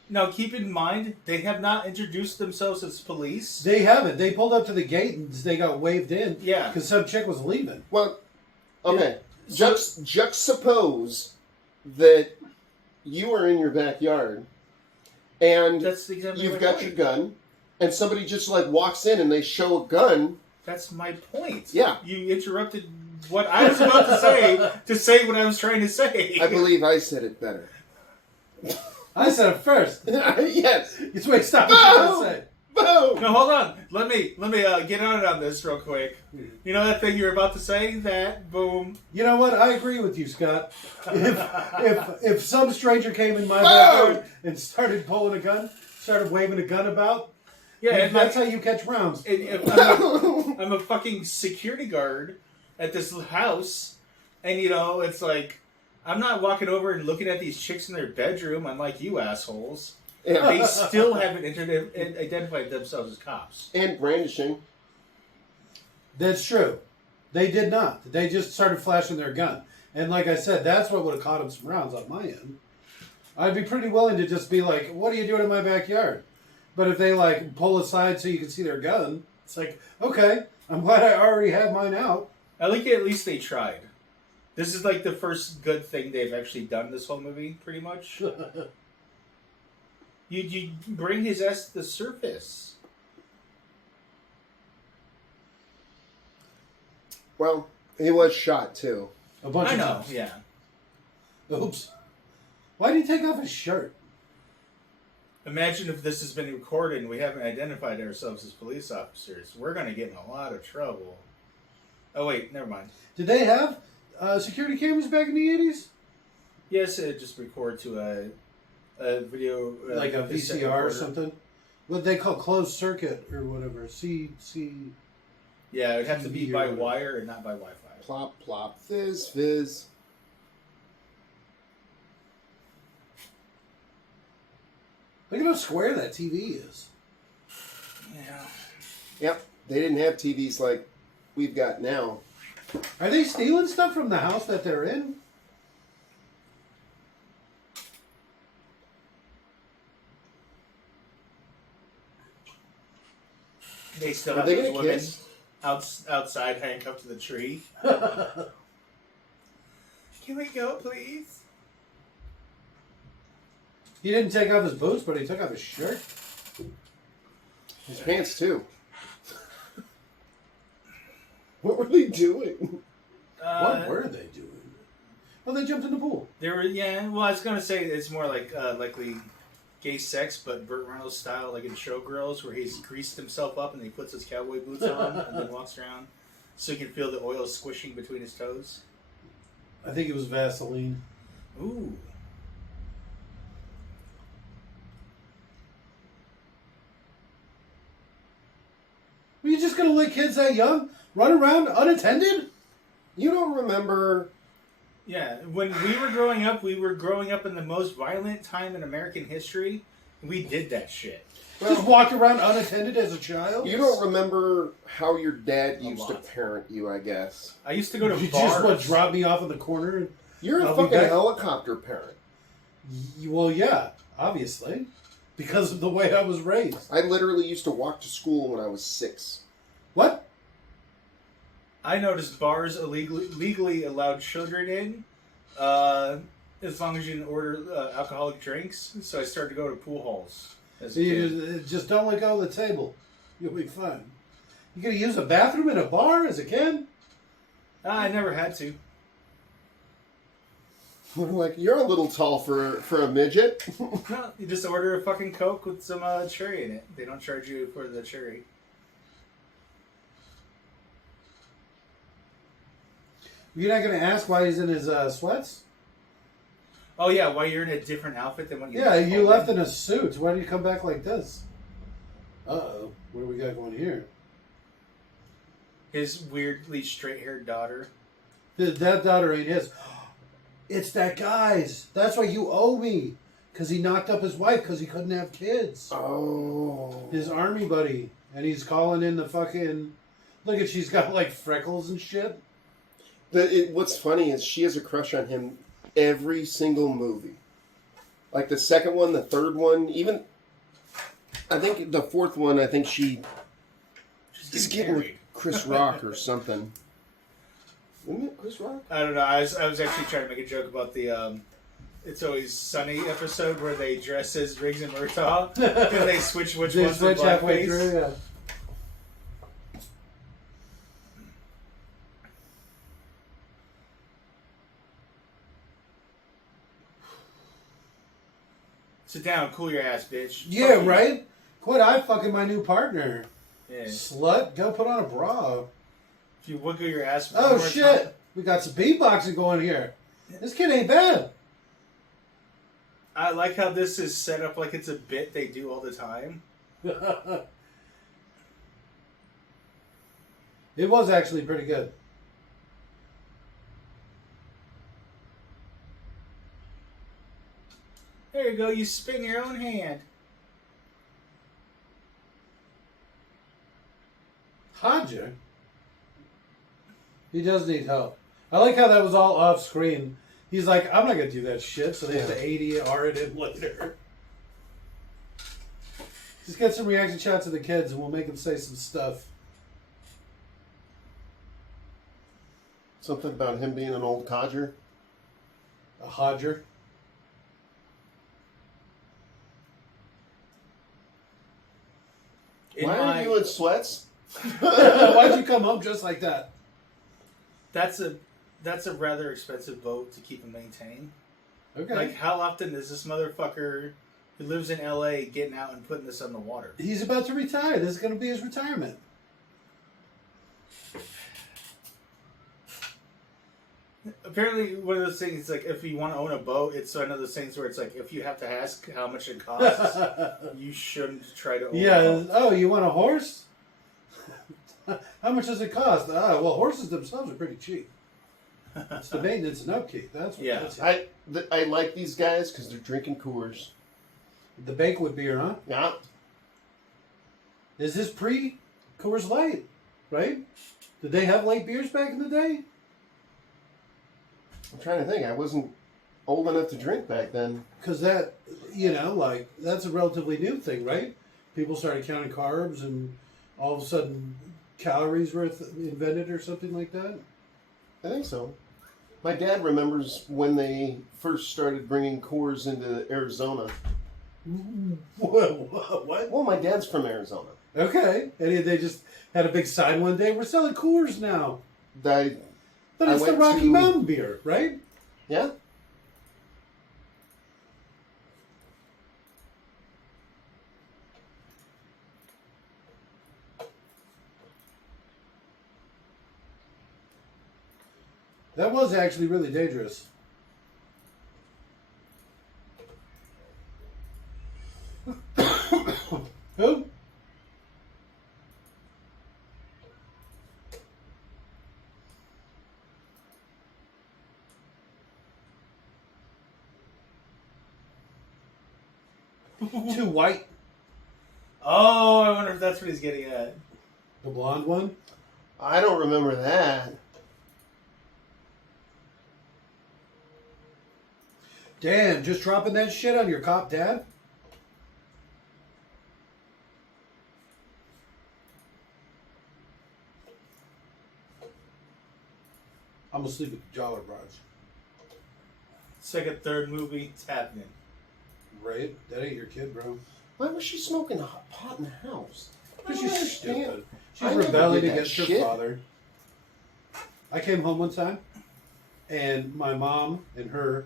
Now, keep in mind, they have not introduced themselves as police. They haven't. They pulled up to the gate and they got waved in. Yeah. Because some chick was leaving. Well, okay. So- Juxtapose that you are in your backyard and That's exactly you've my got point. your gun and somebody just like walks in and they show a gun. That's my point. Yeah. You interrupted what I was about to say what I was trying to say. I believe I said it better. I said it first. Yes. It's wait, stop. What you gonna say? Boom. No, hold on. Let me get on this real quick. You know that thing you were about to say? That boom. You know what? I agree with you, Scott. If some stranger came in my backyard and started pulling a gun, started waving a gun about, Yeah, and that's how you catch rounds. I'm a fucking security guard at this house, and it's like I'm not walking over and looking at these chicks in their bedroom. Unlike you assholes, Yeah. they still haven't identified themselves as cops. And brandishing. That's true. They did not. They just started flashing their gun. And like I said, that's what would have caught him some rounds on my end. I'd be pretty willing to just be like, what are you doing in my backyard? But if they like pull aside so you can see their gun, it's like, okay, I'm glad I already have mine out. I like at least they tried. This is like the first good thing they've actually done this whole movie, pretty much. You bring his ass to the surface. Well, he was shot too. A bunch I of know, times. yeah. Oops. Why did he take off his shirt? Imagine if this has been recorded and we haven't identified ourselves as police officers. We're going to get in a lot of trouble. Oh, wait, never mind. Did they have security cameras back in the 80s? Yes, it just record to a video... Like a cassette VCR or recorder. something? What they call closed circuit or whatever. C. Yeah, it would have to be by Or- wire and not by Wi-Fi. Plop, plop, fizz, fizz. Look at how square that TV is. Yeah. Yep, they didn't have TVs like we've got now. Are they stealing stuff from the house that they're in? They still Are have they those gonna women kiss? outside handcuffed to the tree. Can we go, please? He didn't take off his boots, but he took off his shirt. His pants too. What were they doing? What were they doing? Well, they jumped in the pool. They were, yeah. Well, I was gonna say it's more like likely gay sex, but Burt Reynolds style, like in Showgirls, where he's greased himself up and he puts his cowboy boots on and then walks around, so he can feel the oil squishing between his toes. I think it was Vaseline. Ooh. Were you just gonna let kids that young run around unattended? You don't remember? Yeah, when we were growing up in the most violent time in American history. We did that shit. Just walk around unattended as a child? You don't remember how your dad used to lot. parent you, I guess. I used to go to You bars. just what, drop me off in the corner? And, You're a I'll be fucking back. helicopter parent. well, yeah, obviously, because of the way I was raised. I literally used to walk to school when I was 6. What? I noticed bars legally allowed children in, as long as you didn't order alcoholic drinks. So I started to go to pool halls as a kid. You just don't let go of the table. You'll be fine. You gonna use a bathroom in a bar as a kid? I never had to. I'm like, you're a little tall for a midget. No, you just order a fucking Coke with some cherry in it. They don't charge you for the cherry. You're not gonna ask why he's in his sweats? Oh yeah, why you're in a different outfit than what you Yeah, you called left in? in a suit. Why do you come back like this? Uh-oh. What do we got going here? His weirdly straight-haired daughter. That daughter ain't his. It's that guy's. That's why you owe me. Because he knocked up his wife because he couldn't have kids. Oh. His army buddy. And he's calling in the fucking... Look at, she's got like freckles and shit. What's funny is she has a crush on him every single movie. Like the second one, the third one, even... I think the fourth one, I think she's getting with Chris Rock or something. Isn't it Chris Rock? I don't know. I was actually trying to make a joke about the It's Always Sunny episode where they dress as Riggs and Murtaugh and they switch which They one's in switch halfway blackface. through, yeah. Sit down, cool your ass, bitch. Yeah, Fuck you. right? Quit I fucking my new partner. Yeah. Slut, go put on a bra. If you wiggle your ass one Oh more shit! time- We got some beatboxing going here. This kid ain't bad. I like how this is set up like it's a bit they do all the time. It was actually pretty good. There you go, you spin your own hand. Hodger? He does need help. I like how that was all off screen. He's like, I'm not gonna do that shit, so they have to ADR it in later. Just get some reaction shots of the kids, and we'll make them say some stuff. Something about him being an old codger. A Hodger. Why are you in sweats? Why'd you come home just like that? That's a rather expensive boat to keep and maintain. Okay. Like, how often is this motherfucker who lives in LA getting out and putting this on the water? He's about to retire. This is going to be his retirement. Apparently, one of those things, like, if you want to own a boat, it's one of those things where it's like, if you have to ask how much it costs, you shouldn't try to own a boat. Oh, you want a horse? How much does it cost? Well, horses themselves are pretty cheap. It's the maintenance and upkeep. That's what that's it. I like these guys because they're drinking Coors. The banquet beer, huh? Yeah. Is this pre Coors Light, right? Did they have light beers back in the day? I'm trying to think. I wasn't old enough to drink back then. Because that, like, that's a relatively new thing, right? People started counting carbs and all of a sudden calories were invented or something like that. I think so. My dad remembers when they first started bringing Coors into Arizona. What? Well, my dad's from Arizona. Okay. And they just had a big sign one day, we're selling Coors now. But it's the Rocky Mountain beer, right? Yeah. That was actually really dangerous. Who? Too white. Oh, I wonder if that's what he's getting at. The blonde one? I don't remember that. Damn, just dropping that shit on your cop dad? I'm gonna sleep with the Joller Broads. Second, third movie, it's happening. Right? That ain't your kid, bro. Why was she smoking a hot pot in the house? I Because don't she's understand. stupid. She's I never rebelling did that against her shit. father. I came home one time, and my mom and her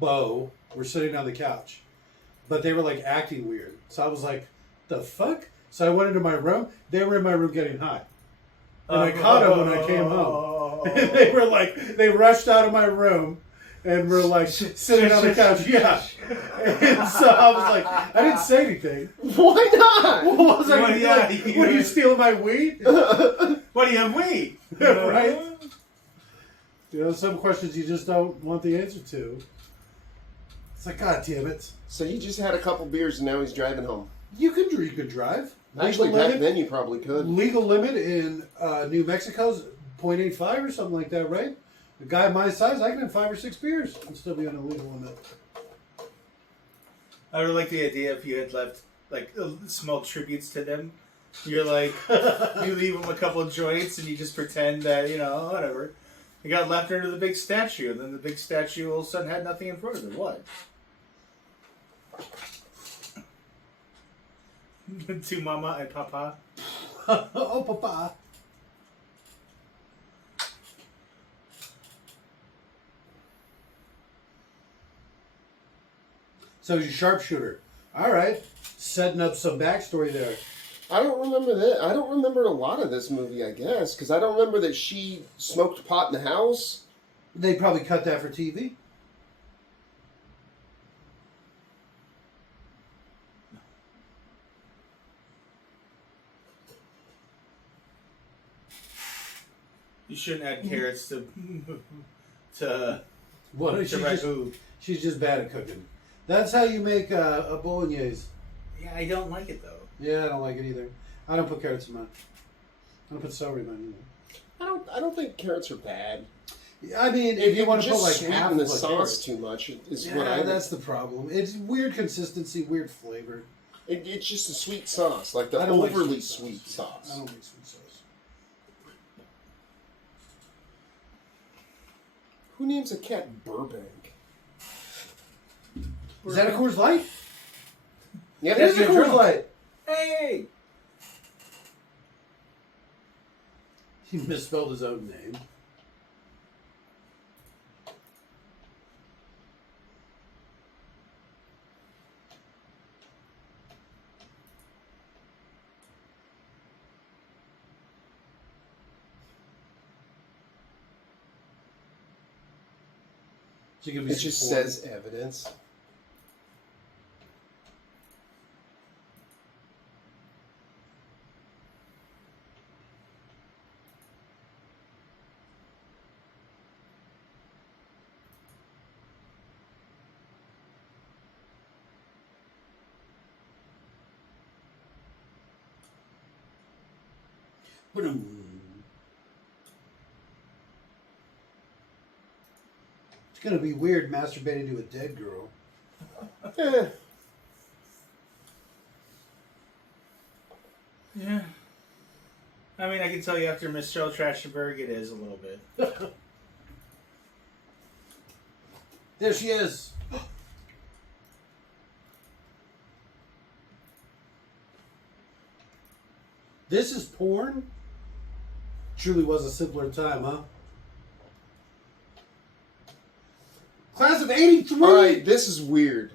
beau were sitting on the couch. But they were, like, acting weird. So I was like, the fuck? So I went into my room. They were in my room getting high. And I caught them when I came home. And they were like, they rushed out of my room and were like sitting on the couch. Yeah. And so I was like, I didn't say anything. Why not? Well, I was like, Well, yeah, what are you stealing my weed? What do you have weed? Right? Some questions you just don't want the answer to. It's like, God damn it. So he just had a couple beers and now he's driving home. You could drive. Actually, Legal back limit- then you probably could. Legal limit in New Mexico's 0.85 or something like that, right? A guy my size, I can have 5 or 6 beers and still be on a legal limit. I would like the idea if you had left like small tributes to them. You're like, you leave them a couple of joints and you just pretend that, whatever. You got left under the big statue, and then the big statue all of a sudden had nothing in front of it. What? To Mama and Papa. Oh, Papa. So he's a sharpshooter. All right. Setting up some backstory there. I don't remember that. I don't remember a lot of this movie, I guess, because I don't remember that she smoked pot in the house. They probably cut that for TV. You shouldn't add carrots to What? ragu. She's just bad at cooking. That's how you make a bolognese. Yeah, I don't like it though. Yeah, I don't like it either. I don't put carrots in mine. I don't put celery in mine either. I don't think carrots are bad. I mean, if you want to put just like sweeten half the of a sauce carrot. too much, is Yeah, what I. that's the problem. It's weird consistency, weird flavor. It's just a sweet sauce, like the I don't like overly sweet sauce. I don't like sweet sauce. Who names a cat Burbank? Is that a Coors Light? Yeah, It is a Coors Light. Hey! He misspelled his own name. So you give me It just support. says evidence. It's gonna be weird masturbating to a dead girl. Eh. Yeah. I mean, I can tell you after Michelle Trachtenberg, it is a little bit. There she is. This is porn? Truly was a simpler time, huh? Class of 83! Alright, this is weird.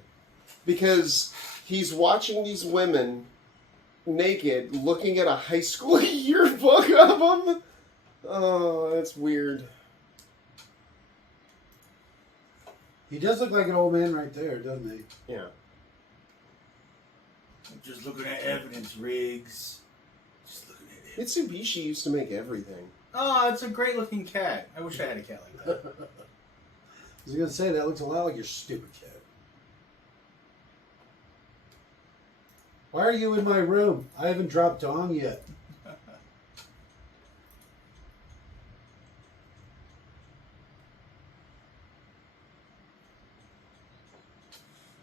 Because he's watching these women naked, looking at a high school yearbook of them. Oh, that's weird. He does look like an old man right there, doesn't he? Yeah. I'm just looking at evidence, Riggs. Just looking at it. Mitsubishi used to make everything. Oh, it's a great looking cat. I wish I had a cat like that. I was going to say, that looks a lot like your stupid cat. Why are you in my room? I haven't dropped Dong yet.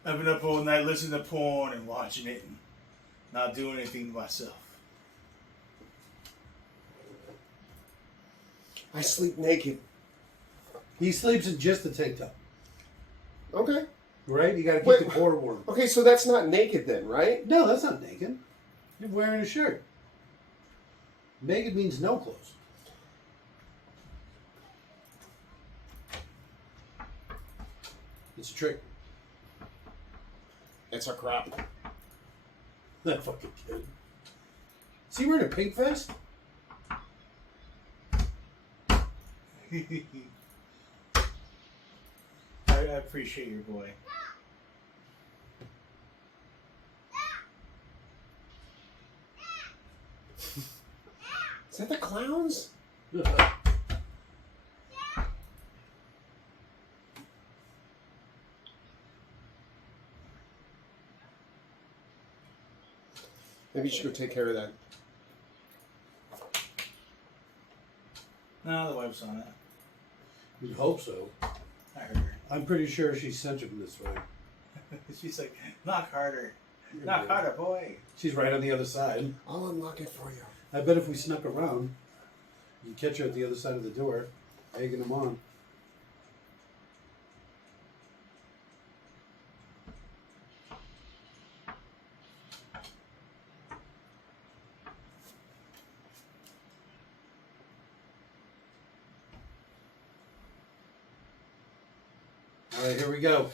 I've been up all night listening to porn and watching it and not doing anything to myself. I sleep naked. He sleeps in just the tank top. Okay. Right? You got to keep Wait. the core warm. Okay, so that's not naked then, right? No, that's not naked. You're wearing a shirt. Naked means no clothes. It's a trick. It's a crop. That fucking kid. Is he wearing a pink vest? I appreciate your boy. Is that the clowns? Maybe you should go take care of that. No, the wife's on it. You'd hope so. I heard her. I'm pretty sure she sent him this way. She's like, knock harder. You're Knock good. harder, boy. She's right on the other side. I'll unlock it for you. I bet if we snuck around, you'd catch her at the other side of the door, egging him on. All right, here we go.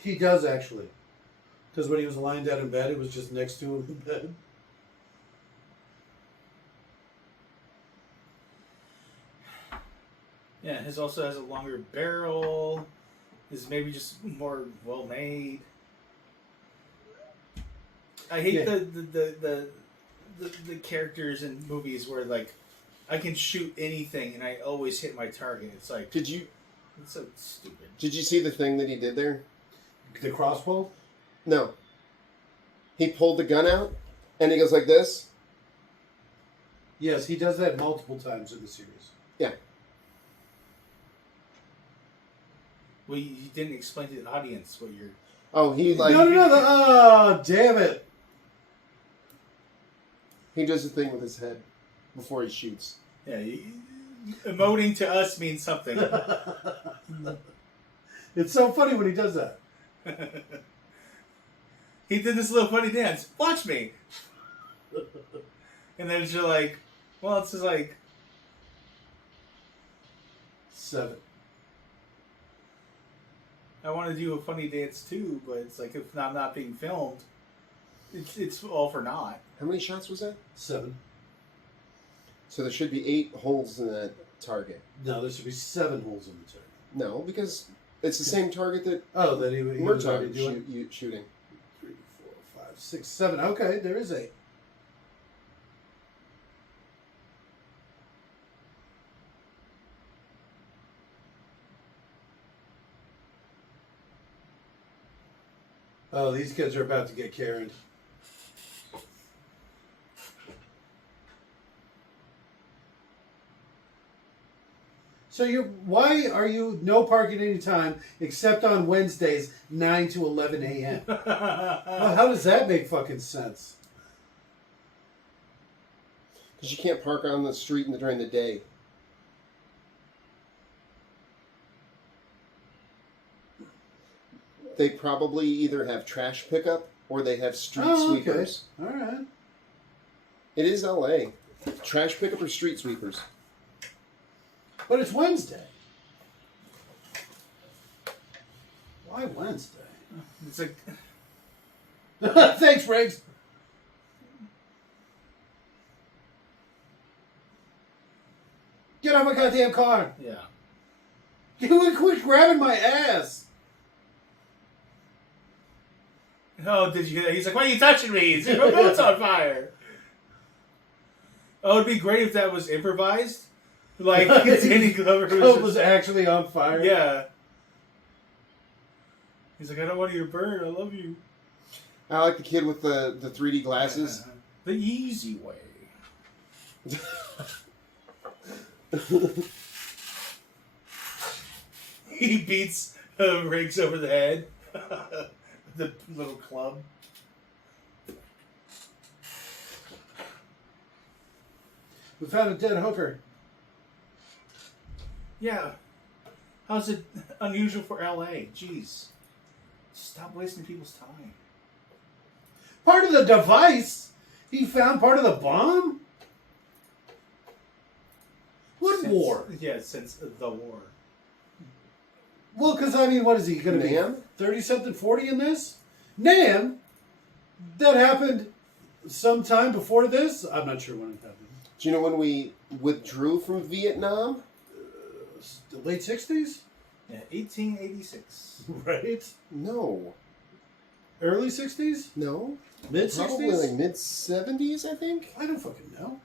He does actually. Because when he was lying down in bed, it was just next to him in bed. Yeah, his also has a longer barrel. Is maybe just more well made. I hate Yeah. the the characters in movies where like I can shoot anything and I always hit my target. It's like Did you it's so stupid. see the thing that he did there? The crossbow? No. He pulled the gun out and he goes like this. Yes, he does that multiple times in the series. Yeah. Well, you didn't explain to the audience what you're. Oh, he like Oh, damn it. he does the thing with his head before he shoots. Yeah, emoting to us means something. It's so funny when he does that. He did this little funny dance. Watch me. And then you're like, well, it's just like 7. I want to do a funny dance too, but it's like if I'm not being filmed, it's all for naught. How many shots was that? 7. So there should be 8 holes in that target. No, there should be 7 holes in the target. No, because it's the same target that Oh, that he was already Murtaugh doing. shooting. 3, 4, 5, 6, 7. Okay, there is 8. Oh, these kids are about to get carried. So why are you no parking any time except on Wednesdays 9 to 11 a.m.? Well, how does that make fucking sense? Because you can't park on the street during the day. They probably either have trash pickup or they have street sweepers. Okay. All right. It is LA. Trash pickup or street sweepers. But it's Wednesday. Why Wednesday? It's like Thanks, Riggs. Get out of my goddamn car. yeah. Quit grabbing my ass. Oh, did you? He's like, why are you touching me? My boat's on fire. Oh, it'd be great if that was improvised. Like Danny Glover Was actually on fire. yeah. He's like, I don't want you to burn. I love you. I like the kid with the 3D glasses. The easy way. He beats Riggs over the head. The little club. We found a dead hooker. Yeah. How's it unusual for LA? Jeez. Stop wasting people's time. Part of the device? He found part of the bomb? What war? Yeah, since the war. Well, because, I mean, what is he going to be? Nam? 30-something, 40 in this? Nam? That happened sometime before this? I'm not sure when it happened. Do you know when we withdrew from Vietnam? The late 60s? Yeah, 1886. Right? No. Early 60s? No. Mid Probably 60s? like mid-70s, I think. I don't fucking know.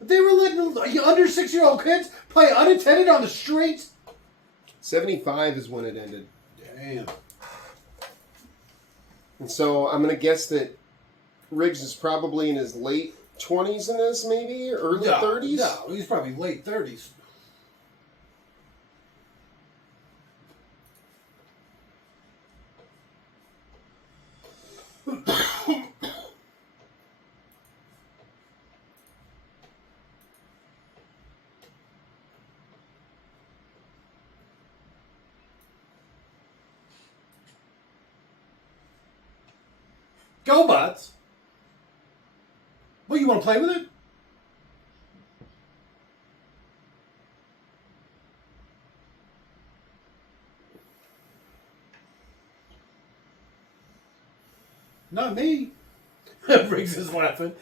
They were letting under 6-year-old kids play unattended on the streets? 75 is when it ended. Damn. And so I'm going to guess that Riggs is probably in his late 20s in this, maybe? Early 30s? No, he's probably late 30s. Go, Bots. What, you want to play with it? Not me. Riggs is laughing.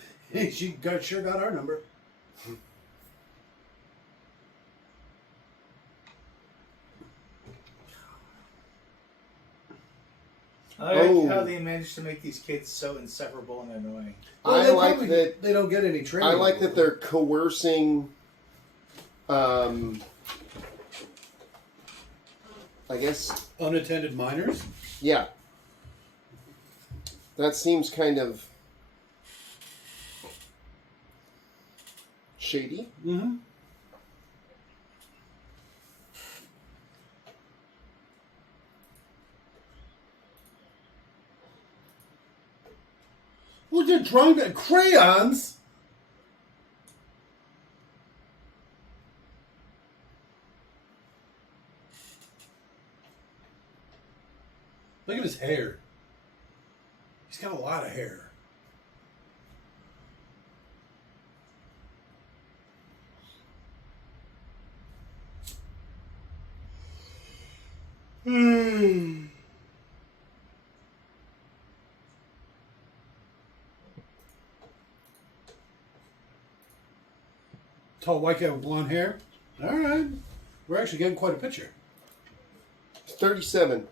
Sure got our number. I like how they managed to make these kids so insufferable and annoying. Well, I like that they don't get any training. I like that they're coercing. I guess unattended minors. Yeah. That seems kind of shady. Mm-hmm. Well, they're drawing crayons. Look at his hair. He's got a lot of hair. Tall white guy with blonde hair. All right. We're actually getting quite a picture. He's 37.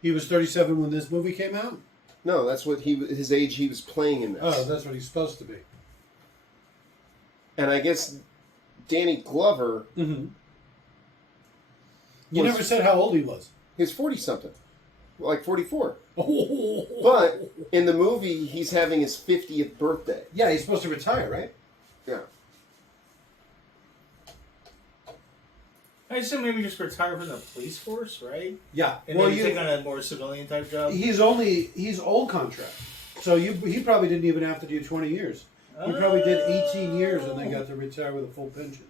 He was 37 when this movie came out? No, that's what his age he was playing in this. Oh, that's what he's supposed to be. And I guess Danny Glover. Mm-hmm. You never said how old he was. He was 40-something. Like 44. Oh. But in the movie, he's having his 50th birthday. Yeah, he's supposed to retire, right? Yeah. I assume maybe just retire from the police force, right? Yeah. And maybe take on a more civilian type job. He's old contract. So he probably didn't even have to do 20 years. He probably did 18 years and then got to retire with a full pension.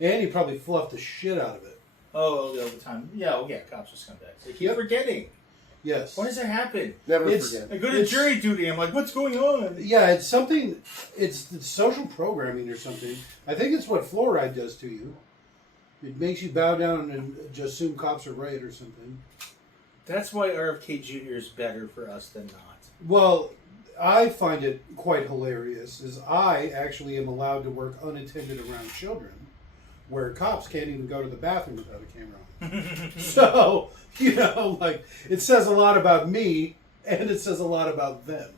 And he probably fluffed the shit out of it. Oh, the overtime. Yeah, cops just come back. They keep forgetting. Yes. Why does that happen? Never forget. I go to jury duty. I'm like, what's going on? Yeah, it's something. It's social programming or something. I think it's what fluoride does to you. It makes you bow down and just assume cops are right or something. That's why RFK Jr. is better for us than not. Well, I find it quite hilarious. Is I actually am allowed to work unattended around children, where cops can't even go to the bathroom without a camera on. So, like, it says a lot about me, and it says a lot about them.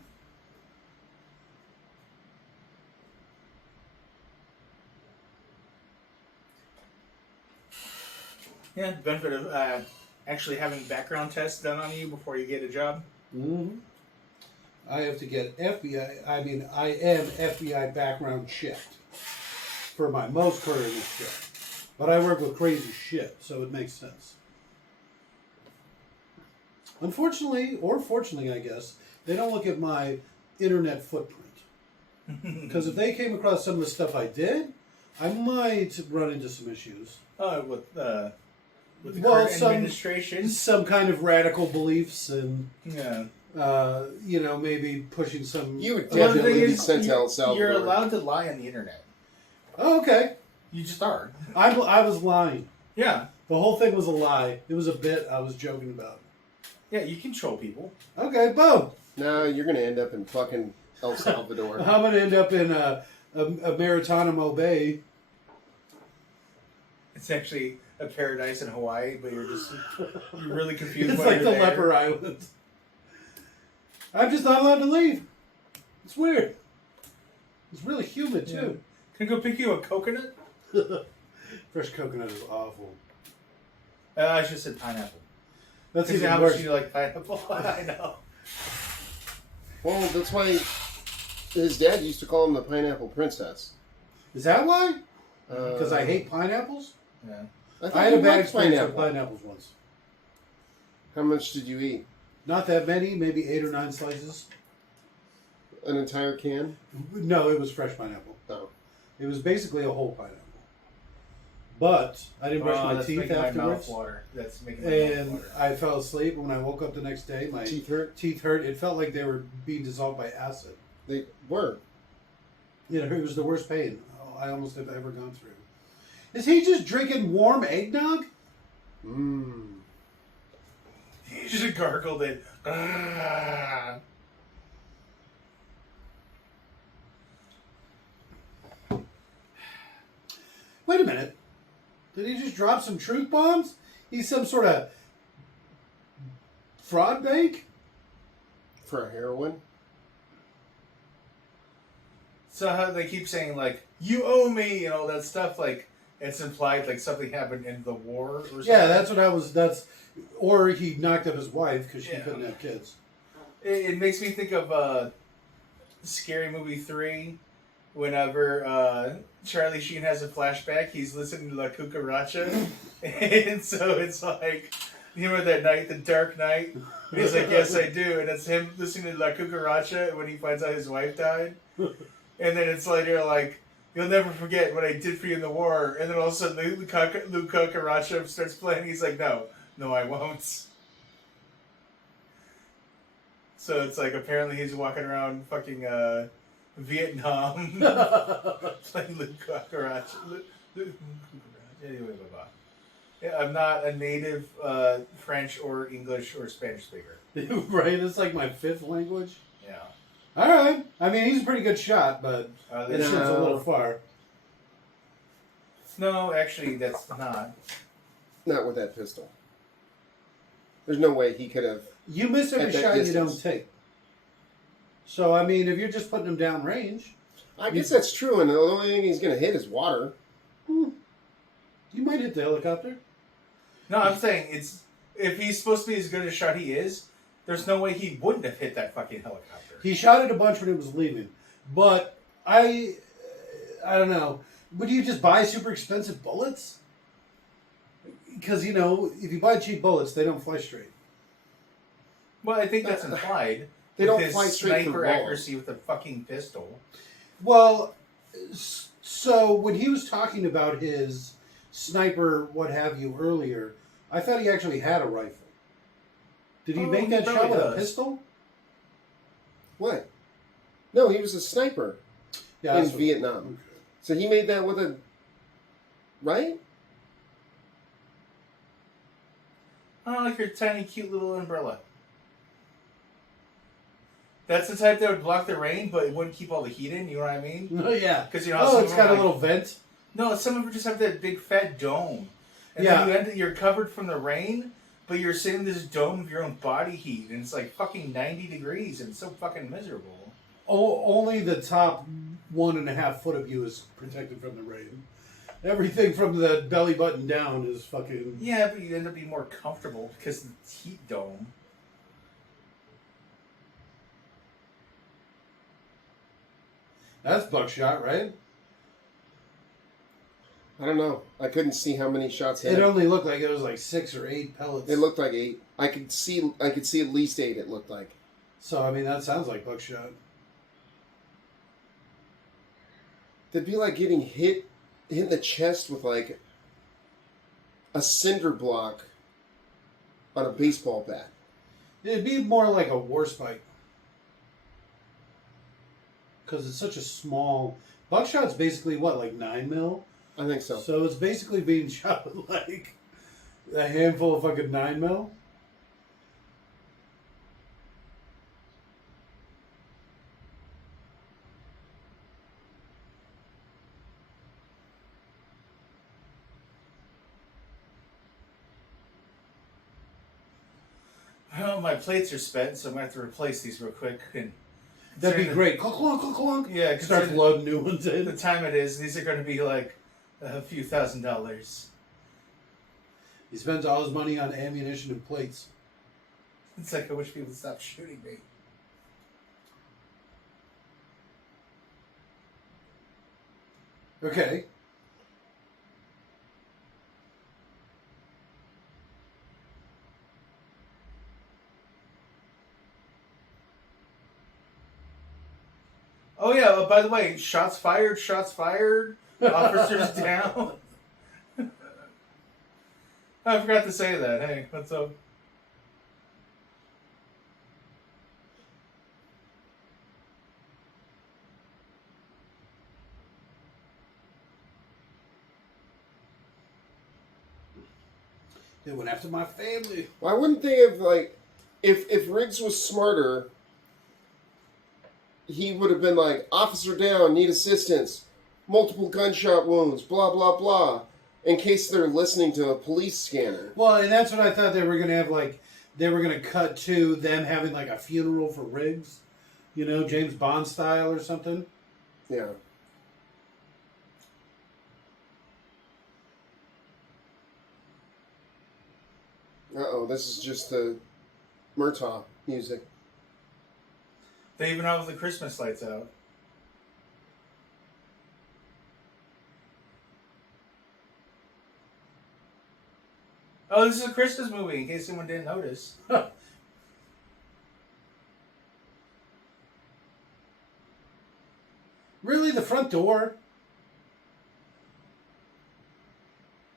Yeah, the benefit of actually having background tests done on you before you get a job. Mm-hmm. I have to get FBI, I am FBI background checked for my most current job. But I work with crazy shit, so it makes sense. Unfortunately, or fortunately, I guess, they don't look at my internet footprint. Because if they came across some of the stuff I did, I might run into some issues. With the current administration? Some kind of radical beliefs and... Yeah. Maybe pushing some... You would definitely be sent to El Salvador. You're allowed to lie on the internet. Oh, okay. You just are. I was lying. Yeah. The whole thing was a lie. It was a bit I was joking about. Yeah, you can troll people. Okay, boom. No, you're going to end up in fucking El Salvador. I'm going to end up in a Maritanamo Bay. It's actually a paradise in Hawaii, but you're really confused. It's why like you're the there. Leper Islands. I'm just not allowed to leave. It's weird. It's really humid, too. Yeah. Can I go pick you a coconut? Fresh coconut is awful. I should have said pineapple. That's Because even how worse. much do you like pineapple? I know. Well, that's why his dad used to call him the Pineapple Princess. Is that why? Because I hate pineapples? Yeah. I had a bad experience with pineapples once. How much did you eat? Not that many, maybe 8 or 9 slices. An entire can? No, it was fresh pineapple. Oh. It was basically a whole pineapple. But I didn't brush my teeth afterwards. My mouth water. That's making my mouth And water. I fell asleep. When I woke up the next day, my Teeth hurt? teeth hurt. It felt like they were being dissolved by acid. They were. It was the worst pain I almost have ever gone through. Is he just drinking warm eggnog? Mmm. You just gargled it. Ah. Wait a minute. Did he just drop some truth bombs? He's some sort of Fraud bank? For heroin? So how they keep saying like you owe me and all that stuff, like it's implied like something happened in the war or something. Yeah, that's what I was. Or he knocked up his wife because she couldn't have kids. It makes me think of Scary Movie 3. Whenever Charlie Sheen has a flashback, he's listening to La Cucaracha, and so it's like, you remember that night, the dark night? And he's like, yes, I do, and it's him listening to La Cucaracha when he finds out his wife died, and then it's later like, you'll never forget what I did for you in the war, and then all of a sudden La Cucaracha starts playing, he's like, no, I won't. So it's like, apparently he's walking around fucking, Vietnam, playing Luke Cucaracha. Anyway, blah, blah. Yeah, I'm not a native French or English or Spanish speaker. Right? It's like my 5th language. Yeah. All right. I mean, he's a pretty good shot, but it's No. a little far. No, actually, that's not. Not with that pistol. There's no way he could have. You miss every At that shot distance. you don't take. So, I mean, if you're just putting him down range, I guess that's true, and the only thing he's going to hit is water. you might hit the helicopter. No, I'm saying it's if he's supposed to be as good a shot he is, there's no way he wouldn't have hit that fucking helicopter. He shot it a bunch when it was leaving. But I don't know. Would you just buy super expensive bullets? Because, if you buy cheap bullets, they don't fly straight. Well, I think that's implied. They with don't his fly straight sniper through walls. accuracy with a fucking pistol. Well, so when he was talking about his sniper, what have you, earlier, I thought he actually had a rifle. Did he make he that shot probably with a does. pistol? What? No, he was a sniper Yeah, in that's what- Vietnam. okay. So he made that with a. Right? Oh, like your tiny, cute little umbrella. That's the type that would block the rain, but it wouldn't keep all the heat in. You know what I mean? Oh, yeah. Because how some It's of got them a are little vent. No, some of them just have that big fat dome, and Yeah. then you're covered from the rain, but you're sitting in this dome of your own body heat, and it's like fucking 90 degrees, and it's so fucking miserable. Only the top 1.5 foot of you is protected from the rain. Everything from the belly button down is fucking... Yeah, but you end up being more comfortable because of the heat dome. That's buckshot, right? I don't know. I couldn't see how many shots hit It him. only looked like it was like 6 or 8 pellets. It looked like 8. I could see at least 8, it looked like. So, I mean, that sounds like buckshot. That'd be like getting hit in the chest with like a cinder block on a baseball bat. It'd be more like a war spike. Because it's such a small... Buckshot's basically, what, like 9 mil? I think so. So it's basically being shot with like a handful of fucking 9 mil. Well, my plates are spent, so I'm going to have to replace these real quick. And That'd be considering great. Clunk, clunk, clunk, clunk. Yeah, Starts considering loading new ones the in. time it is, these are going to be like a few $1,000s. He spends all his money on ammunition and plates. It's like I wish people would stop shooting me. Okay. Oh yeah, by the way, shots fired, officers down. I forgot to say that. Hey, what's up? They went after my family. Why wouldn't they have like if Riggs was smarter, he would have been like, officer down, need assistance, multiple gunshot wounds, blah blah blah, in case they're listening to a police scanner. Well, and that's what I thought they were going to have, like, they were going to cut to them having like a funeral for Riggs, you know, James Bond style or something. Yeah. Uh-oh, this is just the Murtaugh music. They even have the Christmas lights out. Oh, this is a Christmas movie, in case anyone didn't notice. Really, the front door?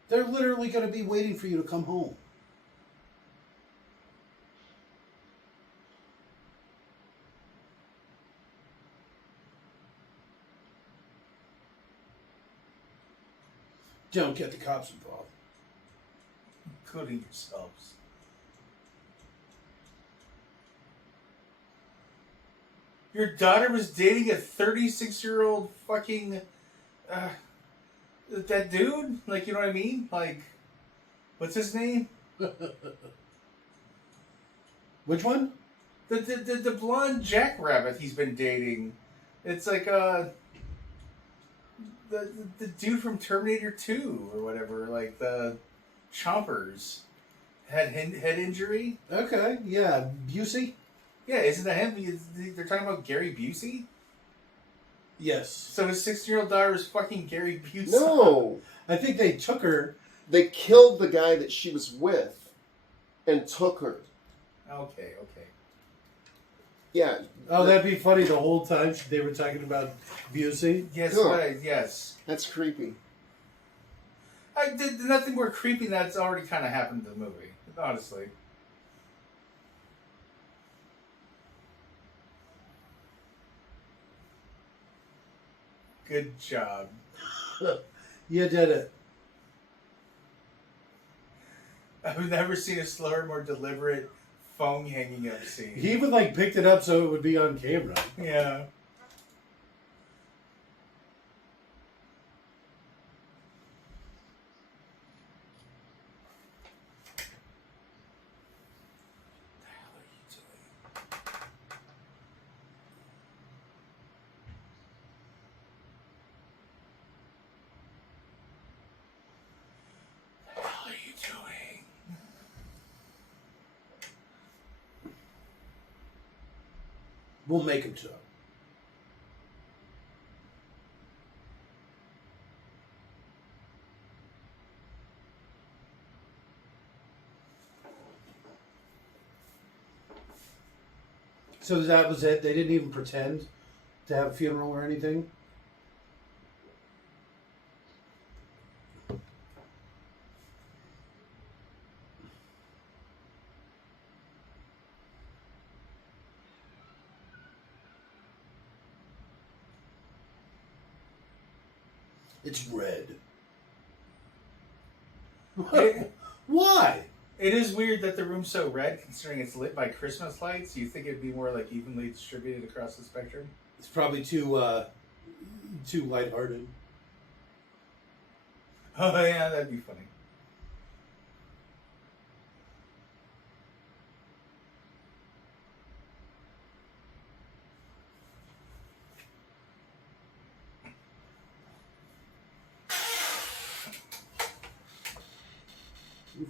They're literally going to be waiting for you to come home. Don't get the cops involved. Including yourselves. Your daughter was dating a 36-year-old fucking... that dude? Like, you know what I mean? Like, what's his name? Which one? The blonde jackrabbit he's been dating. It's like, the dude from Terminator 2 or whatever, like the Chompers had head injury. Okay, yeah, Busey? Yeah, isn't that him? They're talking about Gary Busey? Yes. So his 16-year-old daughter is fucking Gary Busey? No! I think they took her. They killed the guy that she was with and took her. Okay. Yeah. Oh, that'd be funny the whole time they were talking about Busey. Yes, Cool. right, yes. That's creepy. I did nothing more creepy than that's already kind of happened in the movie, honestly. Good job. You did it. I've never seen a slower, more deliberate phone hanging up scene. He even like picked it up so it would be on camera. Yeah. We'll make him so. So that was it? They didn't even pretend to have a funeral or anything? It's red. Why? It is weird that the room's so red, considering it's lit by Christmas lights. You think it'd be more like evenly distributed across the spectrum? It's probably too lighthearted. Oh yeah, that'd be funny.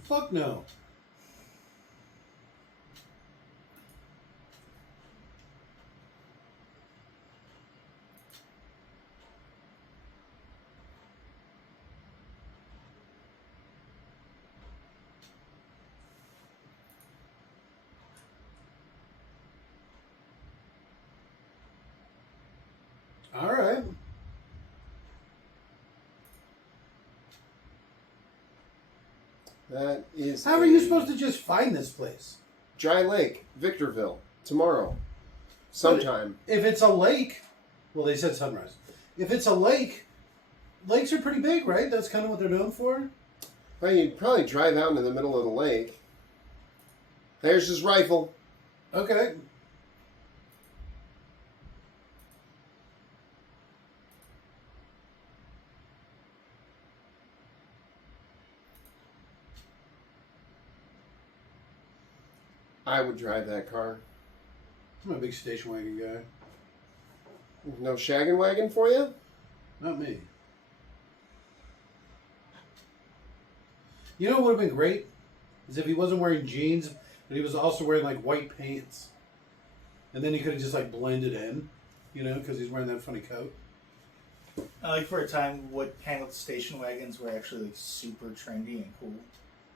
Fuck no. All right. That is. How are you supposed to just find this place? Dry Lake, Victorville, tomorrow. Sometime. If it's a lake, well, they said sunrise. If it's a lake, lakes are pretty big, right? That's kind of what they're known for. Well, you'd probably drive out into the middle of the lake. There's his rifle. Okay. I would drive that car. I'm a big station wagon guy. No shaggin' wagon for you? Not me. You know what would have been great? Is if he wasn't wearing jeans, but he was also wearing like white pants. And then he could have just like blended in, you know, because he's wearing that funny coat. Like for a time, what handled station wagons were actually like super trendy and cool.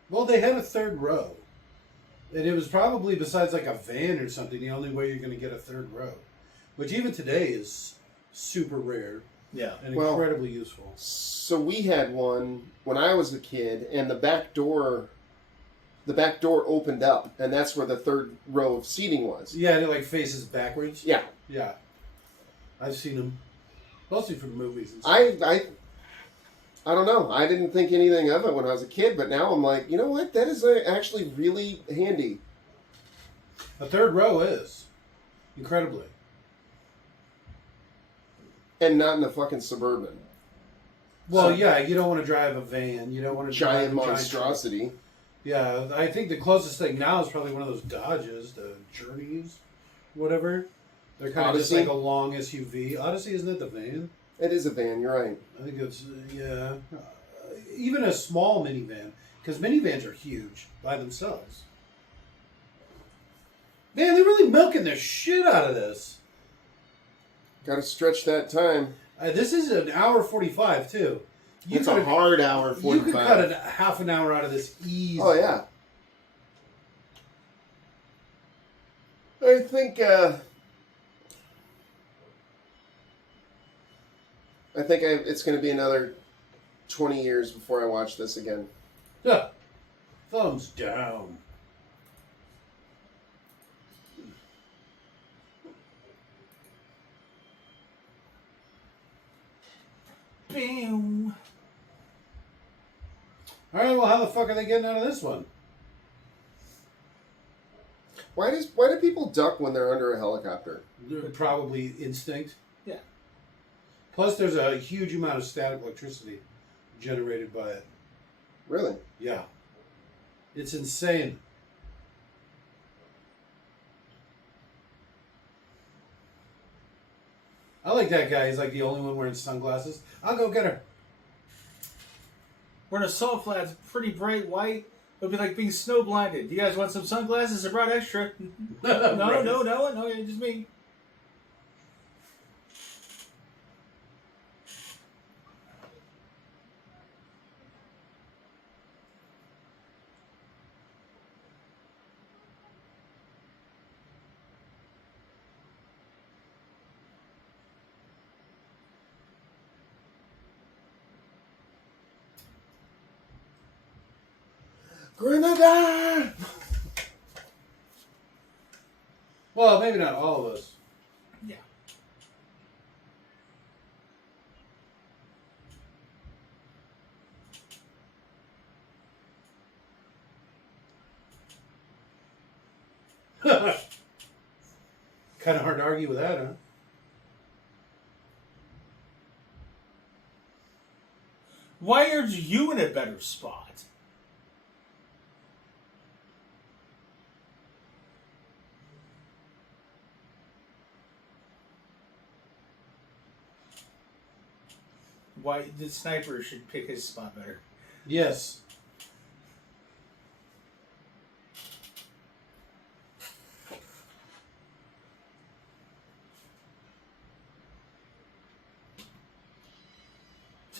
Well, they had a third row. And it was probably, besides like a van or something, the only way you're going to get a third row. Which even today is super rare Yeah. and incredibly useful. So we had one when I was a kid, and the back door opened up, and that's where the third row of seating was. Yeah, and it like faces backwards. Yeah. Yeah. I've seen them. Mostly from movies and stuff. I don't know. I didn't think anything of it when I was a kid, but now I'm like, you know what? That is actually really handy. A third row is. Incredibly. And not in a fucking Suburban. Well, yeah, you don't want to drive a van. You don't want to Giant drive a monstrosity. Giant yeah, I think the closest thing now is probably one of those Dodges, the Journeys, whatever. They're kind of just Odyssey? like a long SUV. Odyssey, isn't it the van? It is a van, you're right. I think it's, yeah. Even a small minivan, because minivans are huge by themselves. Man, they're really milking the shit out of this. Gotta stretch that time. This is an hour 45, too. It's a hard hour 45. You could cut a half an hour out of this easy. Oh, yeah. I think it's going to be another 20 years before I watch this again. Yeah. Thumbs down. Bam. All right, well, how the fuck are they getting out of this one? Why do people duck when they're under a helicopter? Probably instinct. Yeah. Plus, there's a huge amount of static electricity generated by it. Really? Yeah. It's insane. I like that guy. He's like the only one wearing sunglasses. I'll go get her. We're in a salt flat. It's pretty bright white. It would be like being snow blinded. You guys want some sunglasses? I brought extra. No, Right. no, just me. Grenada! Well, maybe not all of us. Yeah. Kind of hard to argue with that, huh? Why are you in a better spot? Why the sniper should pick his spot better? Yes.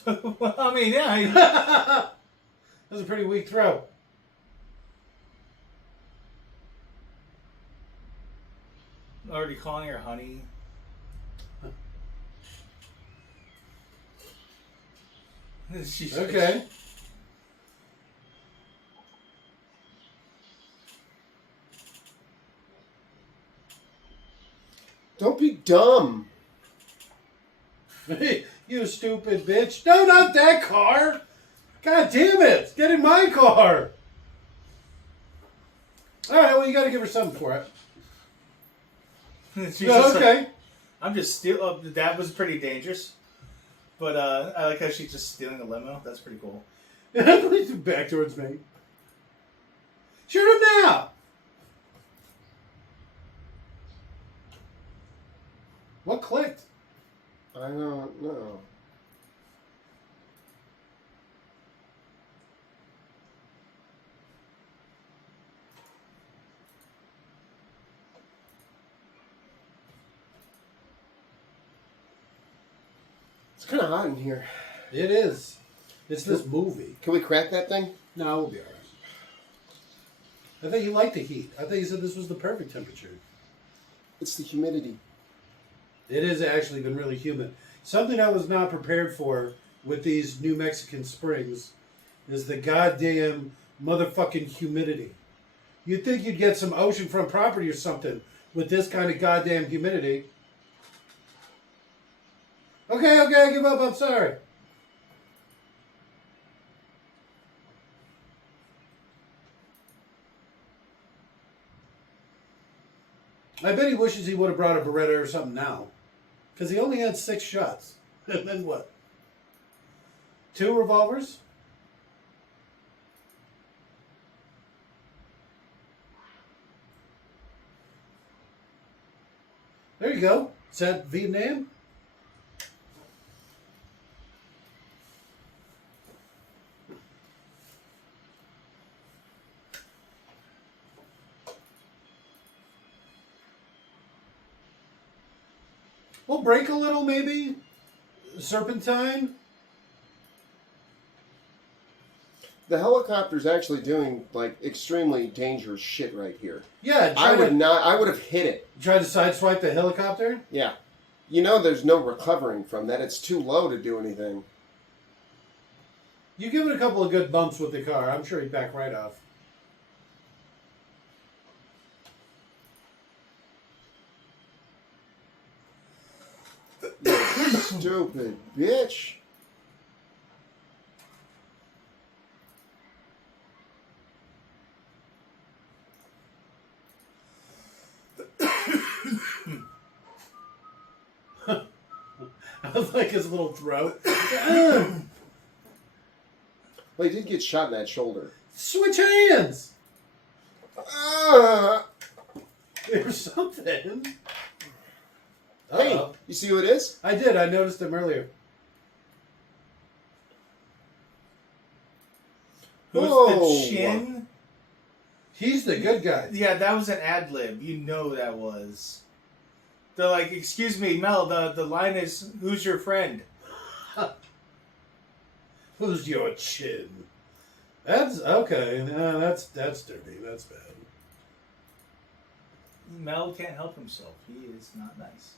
Well, I mean, yeah. That was a pretty weak throw. Already calling her honey. She's Okay. Don't be dumb. Hey, you stupid bitch. No, not that car. God damn it. Get in my car. All right, well, you got to give her something for it. She's No, just like, okay. I'm just steal. That was pretty dangerous. But I like how she's just stealing a limo. That's pretty cool. Back towards me. Shoot him now. What clicked? I don't know. It's kind of hot in here. It is. It's this movie. Can we crack that thing? No, we'll be all right. I thought you liked the heat. I thought you said this was the perfect temperature. It's the humidity. It has actually been really humid. Something I was not prepared for with these New Mexican springs is the goddamn motherfucking humidity. You'd think you'd get some oceanfront property or something with this kind of goddamn humidity. Okay, I give up. I'm sorry. I bet he wishes he would have brought a Beretta or something now. Because he only had 6 shots. And then what? 2 revolvers? There you go. Is that Vietnam? We'll break a little, maybe. Serpentine. The helicopter's actually doing like extremely dangerous shit right here. Yeah, I would have hit it. Try to sideswipe the helicopter? Yeah. You know there's no recovering from that. It's too low to do anything. You give it a couple of good bumps with the car. I'm sure he'd back right off. You stupid bitch. I was like his little throat. Well, he did get shot in that shoulder. Switch hands! Uh, There's something. hey, Uh-oh. you see who it is? I did. I noticed him earlier. Who's Whoa. the chin? He's the good guy. Yeah, that was an ad lib. You know that was. They're like, excuse me, Mel, the line is, who's your friend? Who's your chin? That's okay. That's dirty. That's bad. Mel can't help himself. He is not nice.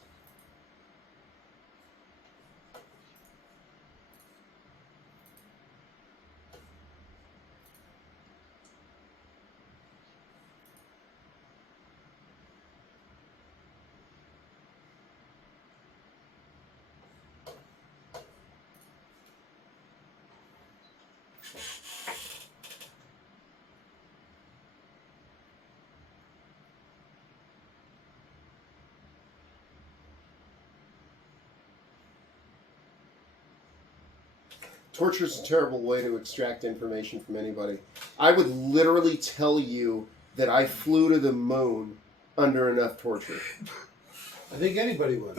Torture is a terrible way to extract information from anybody. I would literally tell you that I flew to the moon under enough torture. I think anybody would.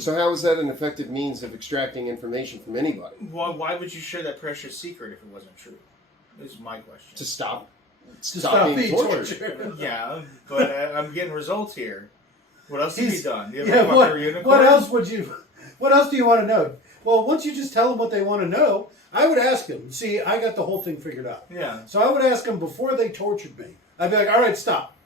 So how is that an effective means of extracting information from anybody? Why would you share that precious secret if it wasn't true? Is my question. To stop being tortured. tortured. Yeah, but I'm getting results here. What else have you done? You have Yeah, a fucker unicorn? what else would you... What else do you want to know? Well, once you just tell them what they want to know, I would ask them. See, I got the whole thing figured out. Yeah. So I would ask them before they tortured me. I'd be like, all right, stop.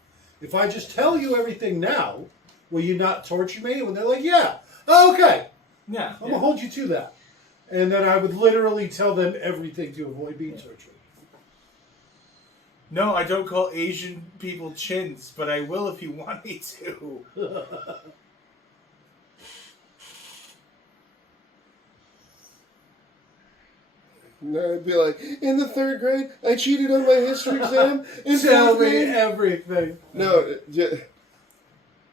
If I just tell you everything now, will you not torture me? And they're like, yeah. Oh, okay. Yeah. I'm going to hold you to that. And then I would literally tell them everything to avoid being tortured. No, I don't call Asian people chins, but I will if you want me to. No, I'd be like, in the 3rd grade, I cheated on my history exam. In Tell 4th me grade. everything. No,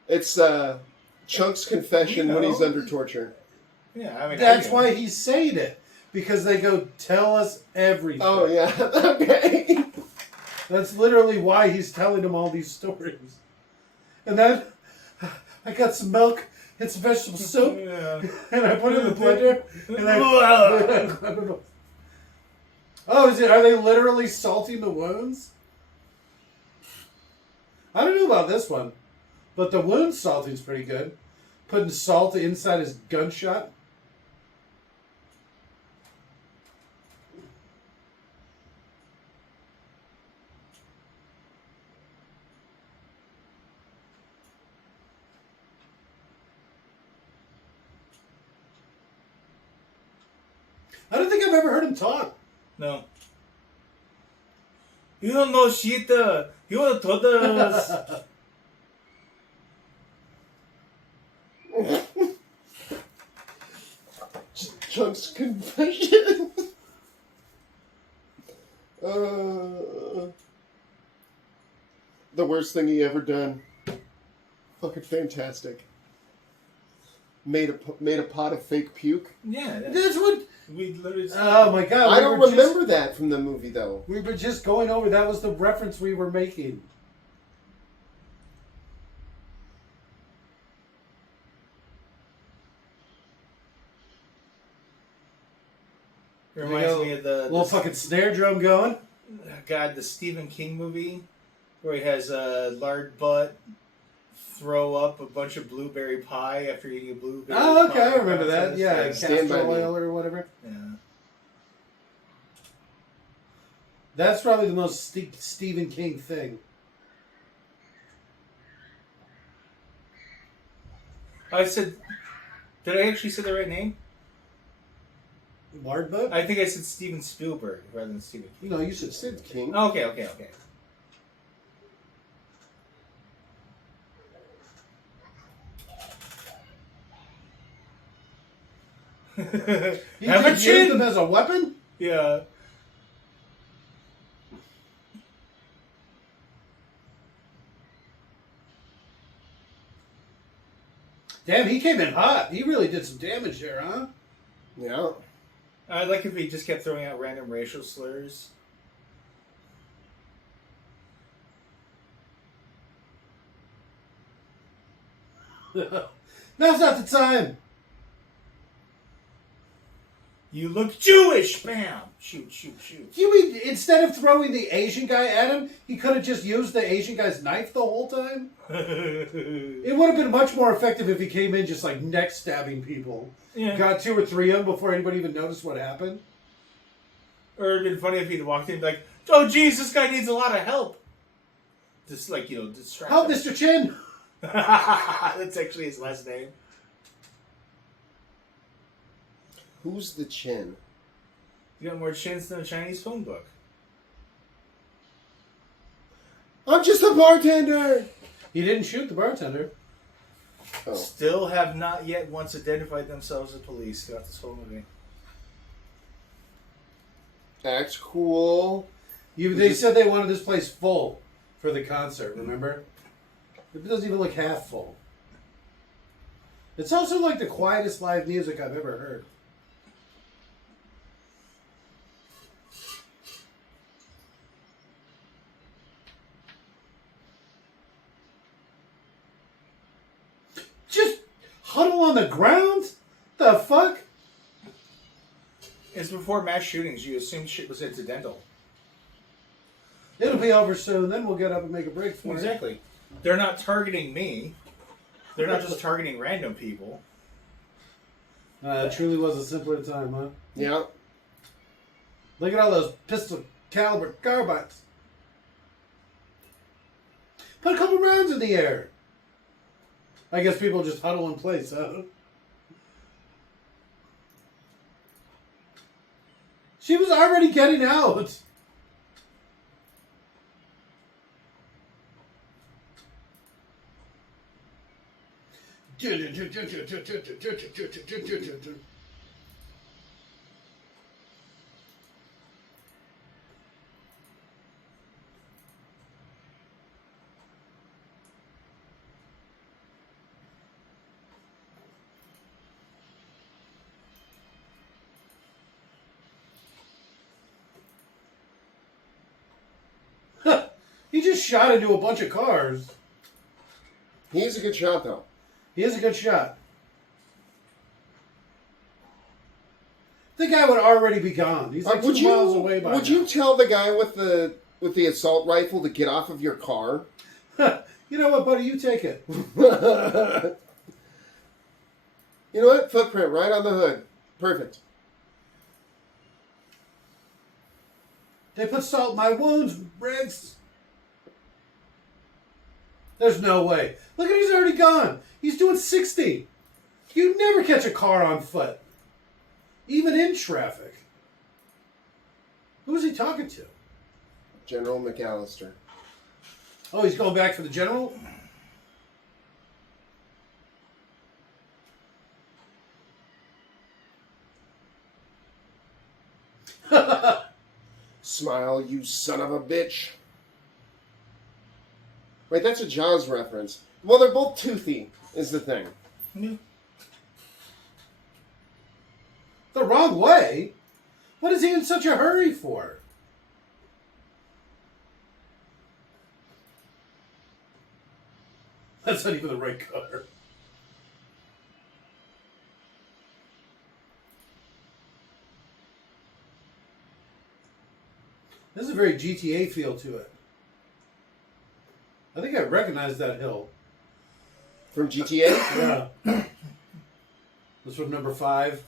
it's Chunk's confession when he's under torture. Yeah, I mean That's why he's saying it. Because they go, tell us everything. Oh, yeah. Okay. That's literally why he's telling them all these stories. And then I got some milk It's vegetable soup, Yeah. and I put it in the blender, and I. Oh, is it? Are they literally salting the wounds? I don't know about this one, but the wound salting's pretty good. Putting salt inside his gunshot. I don't think I've ever heard him talk. No. You don't know shit. You don't told us. Chunk's confession. The worst thing he ever done. Fucking fantastic. Made a pot of fake puke. Yeah. That's what. We literally. Oh my god! I don't remember that from the movie though. We were just going over. That was the reference we were making. Reminds me of the little fucking snare drum going. God, the Stephen King movie where he has a lard butt throw up a bunch of blueberry pie after eating a blueberry. Oh, okay, pie I remember that. process. Yeah, Stand by castor Me. oil or whatever. Yeah. That's probably the most Stephen King thing. I said, did I actually say the right name? Lard butt? I think I said Steven Spielberg rather than Stephen King. No, you said Sid King. Okay. You Have a could use them chin. as a weapon? Yeah. Damn, he came in hot. He really did some damage there, huh? Yeah. I'd like if he just kept throwing out random racial slurs. Now's not the time. You look Jewish! Bam! Shoot. You mean instead of throwing the Asian guy at him, he could have just used the Asian guy's knife the whole time? It would have been much more effective if he came in just like neck stabbing people. Yeah. Got 2 or 3 of them before anybody even noticed what happened. Or it'd been funny if he'd walked in and be like, oh geez, this guy needs a lot of help. Just like, distract Help, him. Mr. Chin! That's actually his last name. Who's the chin? You got more chins than a Chinese phone book. I'm just a bartender. He didn't shoot the bartender. Oh. Still have not yet once identified themselves as police throughout this whole movie. That's cool. They said they wanted this place full for the concert, remember? It doesn't even look half full. It's also like the quietest live music I've ever heard. Just huddle on the ground? The fuck? It's before mass shootings. You assume shit was incidental. It'll be over soon, then we'll get up and make a break for it. Exactly. They're not targeting me. They're not just targeting random people. It truly was a simpler time, huh? Yeah. Look at all those pistol caliber carbines. Put a couple rounds in the air. I guess people just huddle in place, huh? She was already getting out. He just shot into a bunch of cars. He's a good shot, though. He is a good shot. The guy would already be gone. He's like 2 miles away by Would now. you tell the guy with the assault rifle to get off of your car? You know what, buddy? You take it. You know what? Footprint right on the hood. Perfect. They put salt in my wounds, Briggs. There's no way. Look at, he's already gone. He's doing 60. You never catch a car on foot, even in traffic. Who's he talking to? General McAllister. Oh, he's going back for the general? Smile, you son of a bitch. Wait, that's a Jaws reference. Well, they're both toothy, is the thing. Yeah. The wrong way? What is he in such a hurry for? That's not even the right color. There's a very GTA feel to it. I think I recognize that hill. From GTA? Yeah. This from number 5.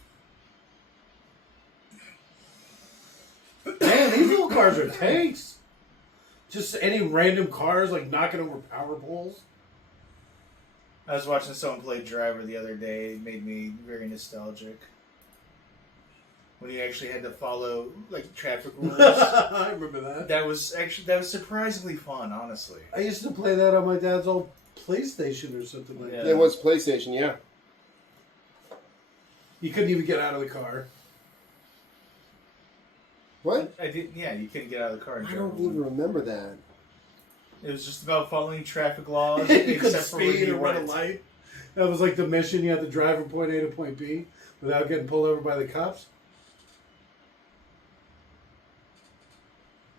Man, these little cars are tanks. Just any random cars like knocking over power poles. I was watching someone play Driver the other day. It made me very nostalgic. When you actually had to follow like traffic rules. I remember that. That was surprisingly fun, honestly. I used to play that on my dad's old PlayStation or something like Yeah. that. It was PlayStation, yeah. You couldn't even get out of the car. What? I did. Yeah, you couldn't get out of the car. I don't even remember that. It was just about following traffic laws, You couldn't except for when speed you or run a went. light. That was like the mission. You had to drive from point A to point B without getting pulled over by the cops.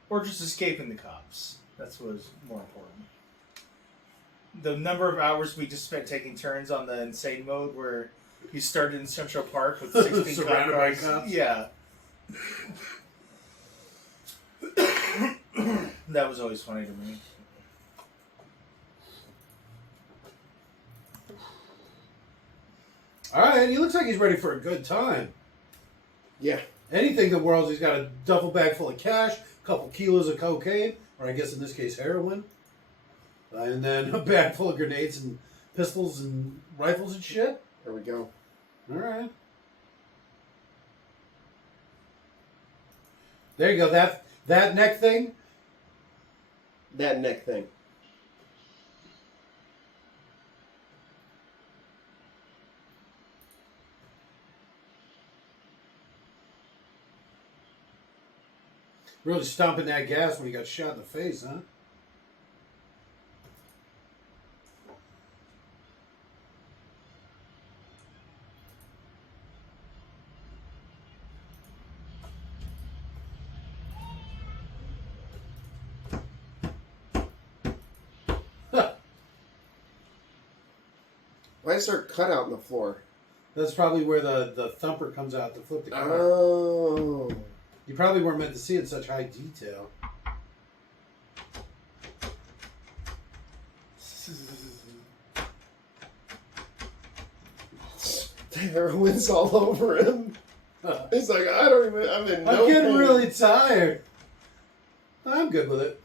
Or just escaping the cops. That's what was more important. The number of hours we just spent taking turns on the insane mode where you started in Central Park with 16 cop Surrounded by cars. cops? Yeah. That was always funny to me. All right, he looks like he's ready for a good time. Yeah. Anything the world's, he's got a duffel bag full of cash, a couple kilos of cocaine, or I guess in this case heroin, and then a bag full of grenades and pistols and rifles and shit. There we go. All right. There you go. That neck thing. That neck thing. Really stomping that gas when he got shot in the face, huh? Why is there a cutout in the floor? That's probably where the thumper comes out to flip the car. Oh. You probably weren't meant to see it in such high detail. The heroin's all over him. He's like, I'm in no I'm getting pain. really tired. I'm good with it.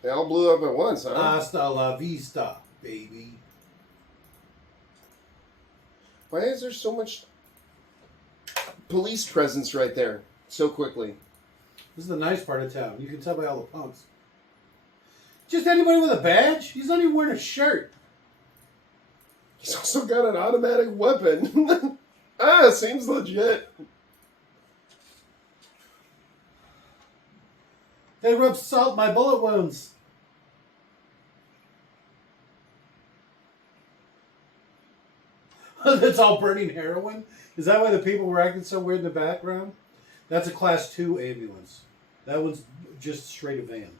They all blew up at once, huh? Hasta la vista, baby. Why is there so much police presence right there so quickly? This is the nice part of town. You can tell by all the punks. Just anybody with a badge? He's not even wearing a shirt. He's also got an automatic weapon. Seems legit. They rubbed salt in my bullet wounds. That's all burning heroin? Is that why the people were acting so weird in the background? That's a Class 2 ambulance. That one's just straight a van.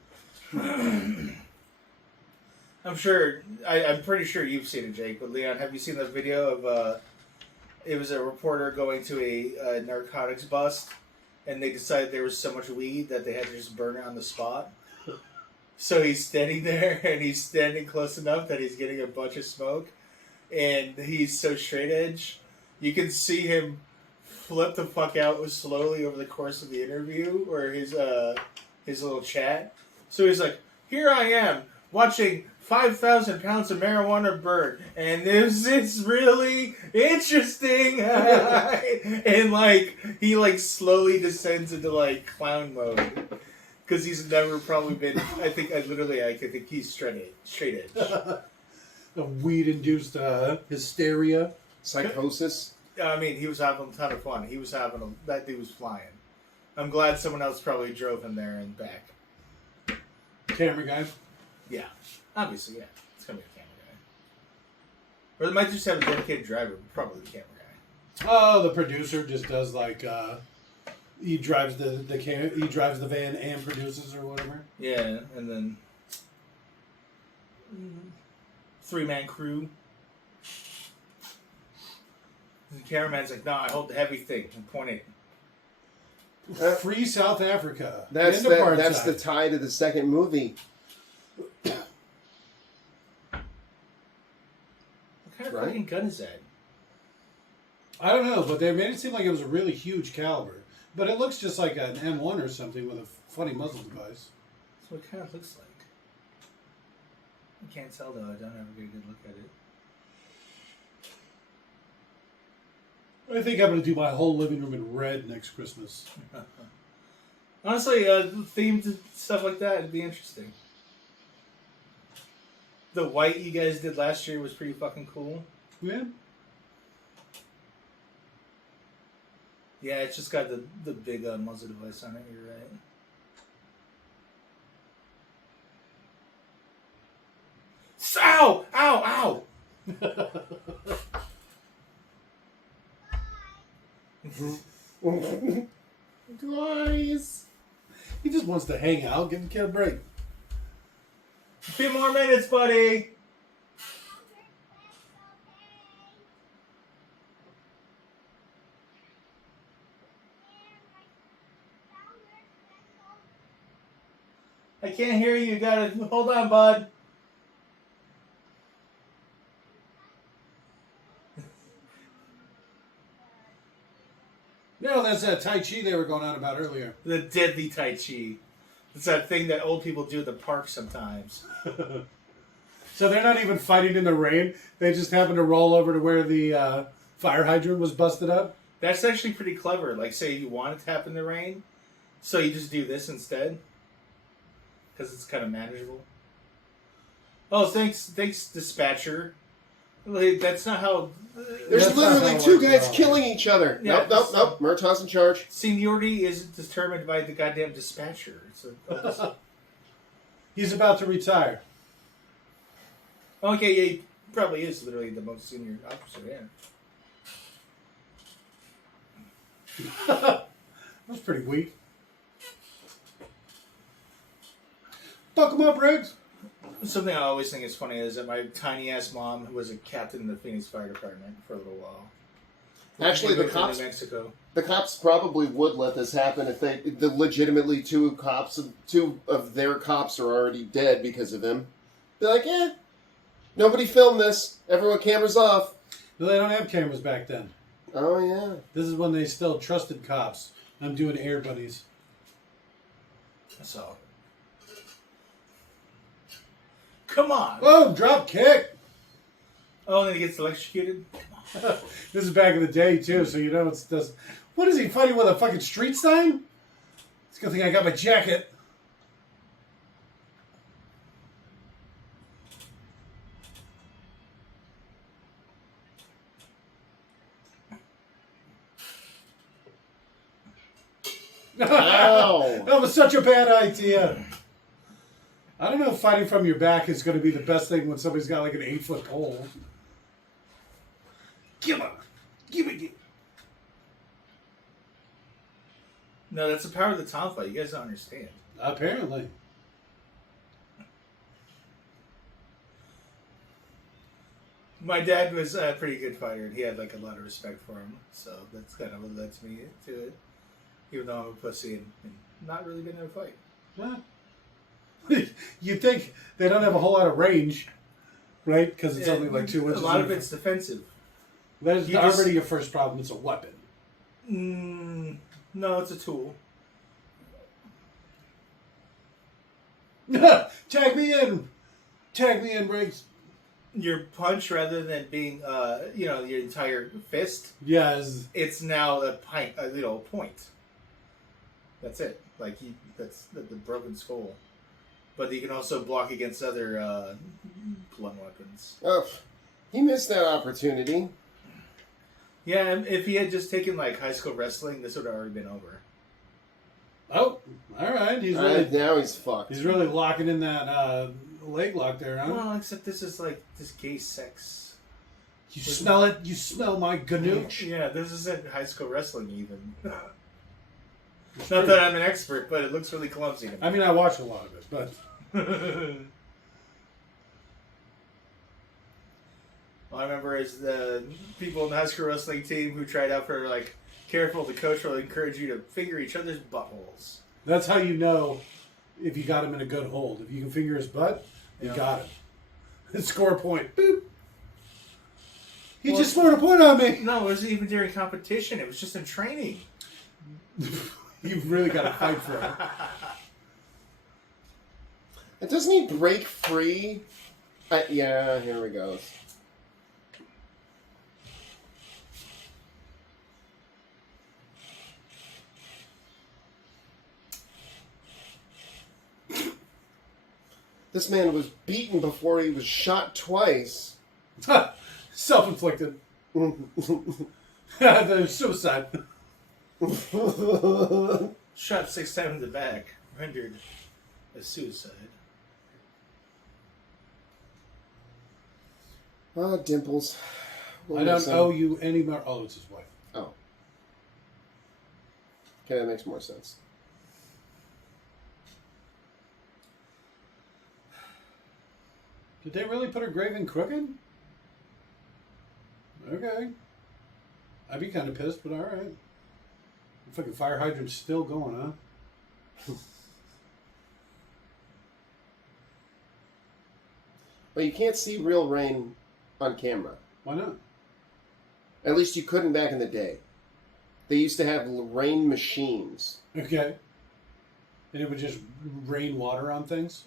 I'm sure. I'm pretty sure you've seen it, Jake. But Leon, have you seen the video of? It was a reporter going to a narcotics bust, and they decided there was so much weed that they had to just burn it on the spot. So he's standing there, and he's standing close enough that he's getting a bunch of smoke, and he's so straight edge. You can see him flip the fuck out slowly over the course of the interview or his little chat. So he's like, "Here I am watching 5,000 pounds of marijuana burn, and this is really interesting." And like he like slowly descends into like clown mode because he's never probably been. I think he's straight edge. A weed-induced hysteria. Psychosis. I mean, he was having a ton of fun. That dude was flying. I'm glad someone else probably drove him there and back. Camera guy. Yeah, obviously, yeah. It's gonna be a camera guy. Or they might just have a dedicated driver, but probably the camera guy. Oh, the producer just does like he drives the van and produces or whatever. Yeah, and then 3-man crew. The cameraman's like, "No, I hold the heavy thing and point it." Free South Africa. That's End of that's apartheid. the tie to the second movie. What kind of Right? fucking gun is that? I don't know, but they made it seem like it was a really huge caliber. But it looks just like an M1 or something with a funny muzzle device. That's what it kind of looks like. I can't tell though. I don't have a very good look at it. I think I'm going to do my whole living room in red next Christmas. Honestly, themed stuff like that would be interesting. The white you guys did last year was pretty fucking cool. Yeah. Yeah, it's just got the big muzzle device on it. You're right. Ow! Ow! Ow! Guys. He just wants to hang out, give the kid a break. A few more minutes, buddy. I can't hear you. You gotta hold on, bud. No, that's that Tai Chi they were going on about earlier. The deadly Tai Chi. It's that thing that old people do at the park sometimes. So they're not even fighting in the rain. They just happen to roll over to where the fire hydrant was busted up. That's actually pretty clever. Like, say you want it to happen in the rain, so you just do this instead. Because it's kind of manageable. Oh, thanks, dispatcher. Like, that's not how... There's That's not literally how it two works guys at all. killing each other. Yeah, Nope. Murtaugh's in charge. Seniority is determined by the goddamn dispatcher. He's about to retire. Okay, yeah, he probably is literally the most senior officer, yeah. That was pretty weak. Fuck him up, Riggs. Something I always think is funny is that my tiny-ass mom, who was a captain in the Phoenix Fire Department for a little while. Actually, the Moved to cops New Mexico. The cops probably would let this happen if legitimately two of their cops are already dead because of him. They're like, nobody filmed this. Everyone, cameras off. No, they don't have cameras back then. Oh yeah. This is when they still trusted cops. I'm doing air bunnies. So, come on! Oh, drop kick! Oh, and then he gets electrocuted? This is back in the day, too, so you know it's does. What is he fighting with, a fucking street sign? It's a good thing I got my jacket. Ow. That was such a bad idea. I don't know if fighting from your back is going to be the best thing when somebody's got like an 8-foot pole. Give me. No, that's the power of the Tom fight. You guys don't understand. Apparently. My dad was a pretty good fighter, and he had like a lot of respect for him. So that's kind of what led me to it. Even though I'm a pussy and not really been in a fight. Huh. You'd think they don't have a whole lot of range, right? Because it's only like 2 inches. A lot of it's defensive. That's already your first problem. It's a weapon. No, it's a tool. Tag me in. Tag me in, Briggs. Your punch, rather than being, your entire fist, Yes. it's now a point. That's it. Like that's the broken skull. But you can also block against other blunt weapons. Oh, he missed that opportunity. Yeah, if he had just taken like high school wrestling, this would have already been over. Oh, all right. Now he's fucked. He's really locking in that leg lock there, huh? Well, except this is like this gay sex. You smell it? You smell my ganooch? Yeah, this isn't high school wrestling even. Not that I'm an expert, but it looks really clumsy to me. I mean, I watch a lot of it, but... All I remember is the people in the high school wrestling team who tried out for, like, careful, the coach will encourage you to finger each other's buttholes. That's how you know if you got him in a good hold. If you can finger his butt, you got him. Score a point. Boop. He just scored a point on me. No, it wasn't even during competition. It was just in training. You've really got to fight for it. And doesn't he break free? Yeah, here we go. This man was beaten before he was shot twice. Self-inflicted. The suicide. Shot 6 times in the back, rendered a suicide. Ah, Dimples. I don't owe you any more. Oh, it's his wife. Oh. Okay, that makes more sense. Did they really put her grave in crooked? Okay. I'd be kind of pissed, but all right. The fucking fire hydrant's still going, huh? Well, you can't see real rain on camera. Why not? At least you couldn't back in the day. They used to have rain machines. Okay. And it would just rain water on things?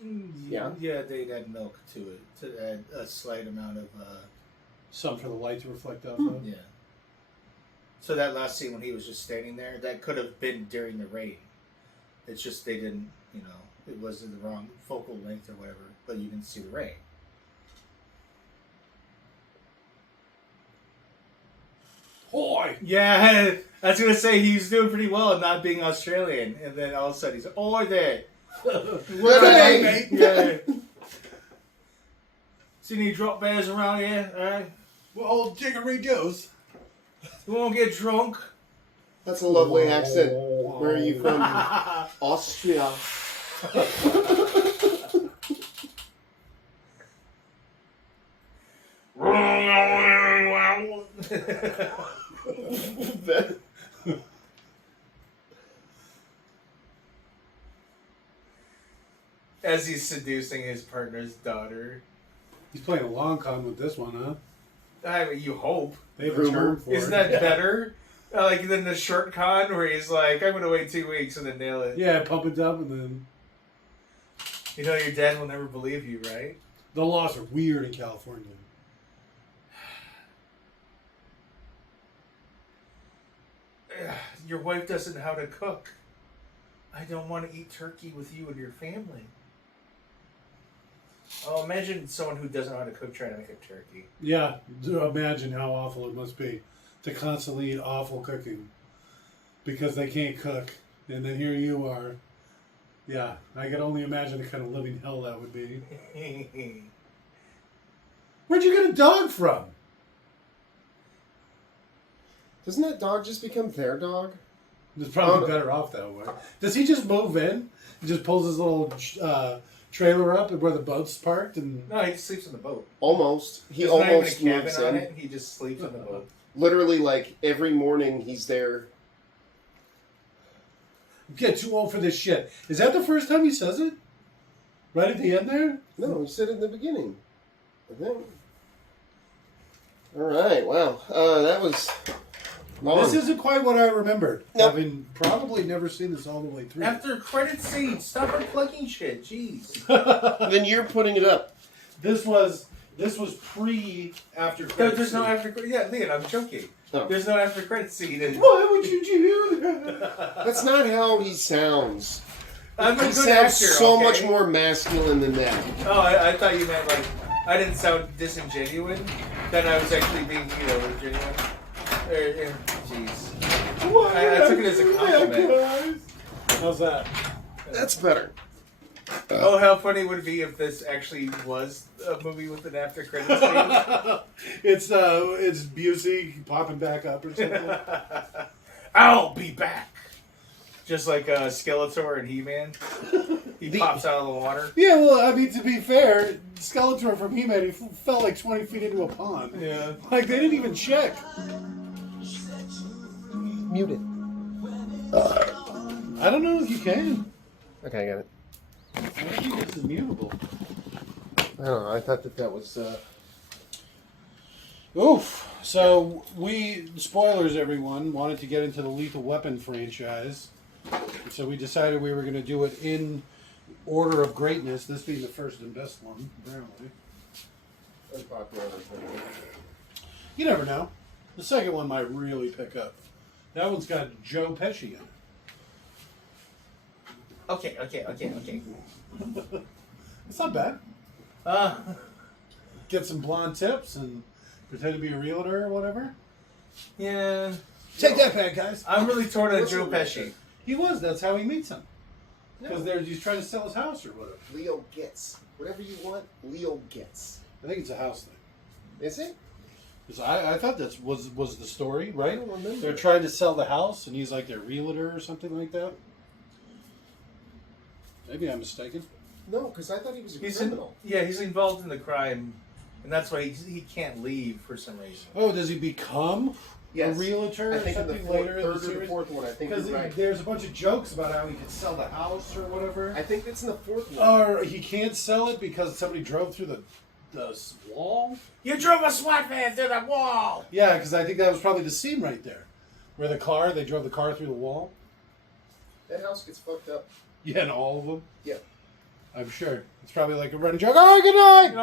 Yeah. Yeah, they'd add milk to it to add a slight amount of. Something for the light to reflect off of? Yeah. So that last scene when he was just standing there, that could have been during the rain. It's just they didn't, it wasn't the wrong focal length or whatever, but you didn't see the rain. Oi! Yeah, I was going to say he's doing pretty well at not being Australian, and then all of a sudden he's, oi there! What Hey, mate. Yeah. See any drop bears around here? Well, jiggery-doos. You won't get drunk? That's a lovely accent. Where are you from? Austria. As he's seducing his partner's daughter. He's playing a long con with this one, huh? I mean, you hope. They have a term for it. Isn't that better? Like than the short con where he's like, I'm going to wait 2 weeks and then nail it. Yeah, pump it up and then... You know your dad will never believe you, right? The laws are weird in California. Your wife doesn't know how to cook. I don't want to eat turkey with you and your family. Oh, imagine someone who doesn't know how to cook trying to make a turkey. Yeah, imagine how awful it must be to constantly eat awful cooking because they can't cook. And then here you are. Yeah, I can only imagine the kind of living hell that would be. Where'd you get a dog from? Doesn't that dog just become their dog? It's probably Oh, no. better off that way. Does he just move in? He just pulls his little trailer up where the boat's parked and. No, he just sleeps in the boat. Almost. He There's not even almost a cabin moves on in. it. He just sleeps in the boat. Literally, like, every morning he's there. I'm getting too old for this shit. Is that the first time he says it? Right at the end there? No, he said it in the beginning. I think. All right, wow. That was long. This isn't quite what I remembered. Nope. Having probably never seen this all the way through. After credit scene, stop unplugging shit. Jeez. Then you're putting it up. This was pre after credits. There's no after credit. Yeah, Leon, I'm joking. Oh. There's no after credit scene. And Why would you do that? That's not how he sounds. I'm a He good sounds actor. so okay? much more masculine than that. Oh, I thought you meant like I didn't sound disingenuous. That I was actually being, genuine. Jeez. I took it as a compliment. How's that? That's better. Oh, how funny would it be if this actually was a movie with an after credit scene? It's Busey popping back up or something. I'll be back. Just like Skeletor and He-Man. He pops out of the water. Yeah, well, I mean, to be fair, Skeletor from He-Man, he fell like 20 feet into a pond. Yeah. Like, they didn't even check. Mute it. I don't know if you can. Okay, I got it. I don't think it's immutable. I don't know. I thought that was. Oof. So, spoilers everyone, wanted to get into the Lethal Weapon franchise. So we decided we were going to do it in order of greatness, this being the first and best one, apparently. You never know. The second one might really pick up. That one's got Joe Pesci in it. Okay. It's not bad. Get some blonde tips and pretend to be a realtor or whatever. Yeah. Take that back, guys. I'm really torn on Joe Pesci. He was. That's how he meets him. Because he's trying to sell his house or whatever. Leo gets. Whatever you want, Leo gets. I think it's a house thing. Is it? Because I thought that was the story, right? I don't remember. They're trying to sell the house, and he's like their realtor or something like that. Maybe I'm mistaken. No, because I thought he was a criminal. He's involved in the crime, and that's why he can't leave for some reason. Oh, does he become Yes. a realtor I or think in the something fourth, later in third the or the series? fourth one. I think Because you're right. there's a bunch of jokes about how he could sell the house or whatever. I think it's in the fourth one. Or he can't sell it because somebody drove through the wall? You drove a SWAT van through the wall! Yeah, because I think that was probably the scene right there. Where they drove the car through the wall. That house gets fucked up. Yeah, and all of them. Yeah. I'm sure. It's probably like a running joke. Oh, good night!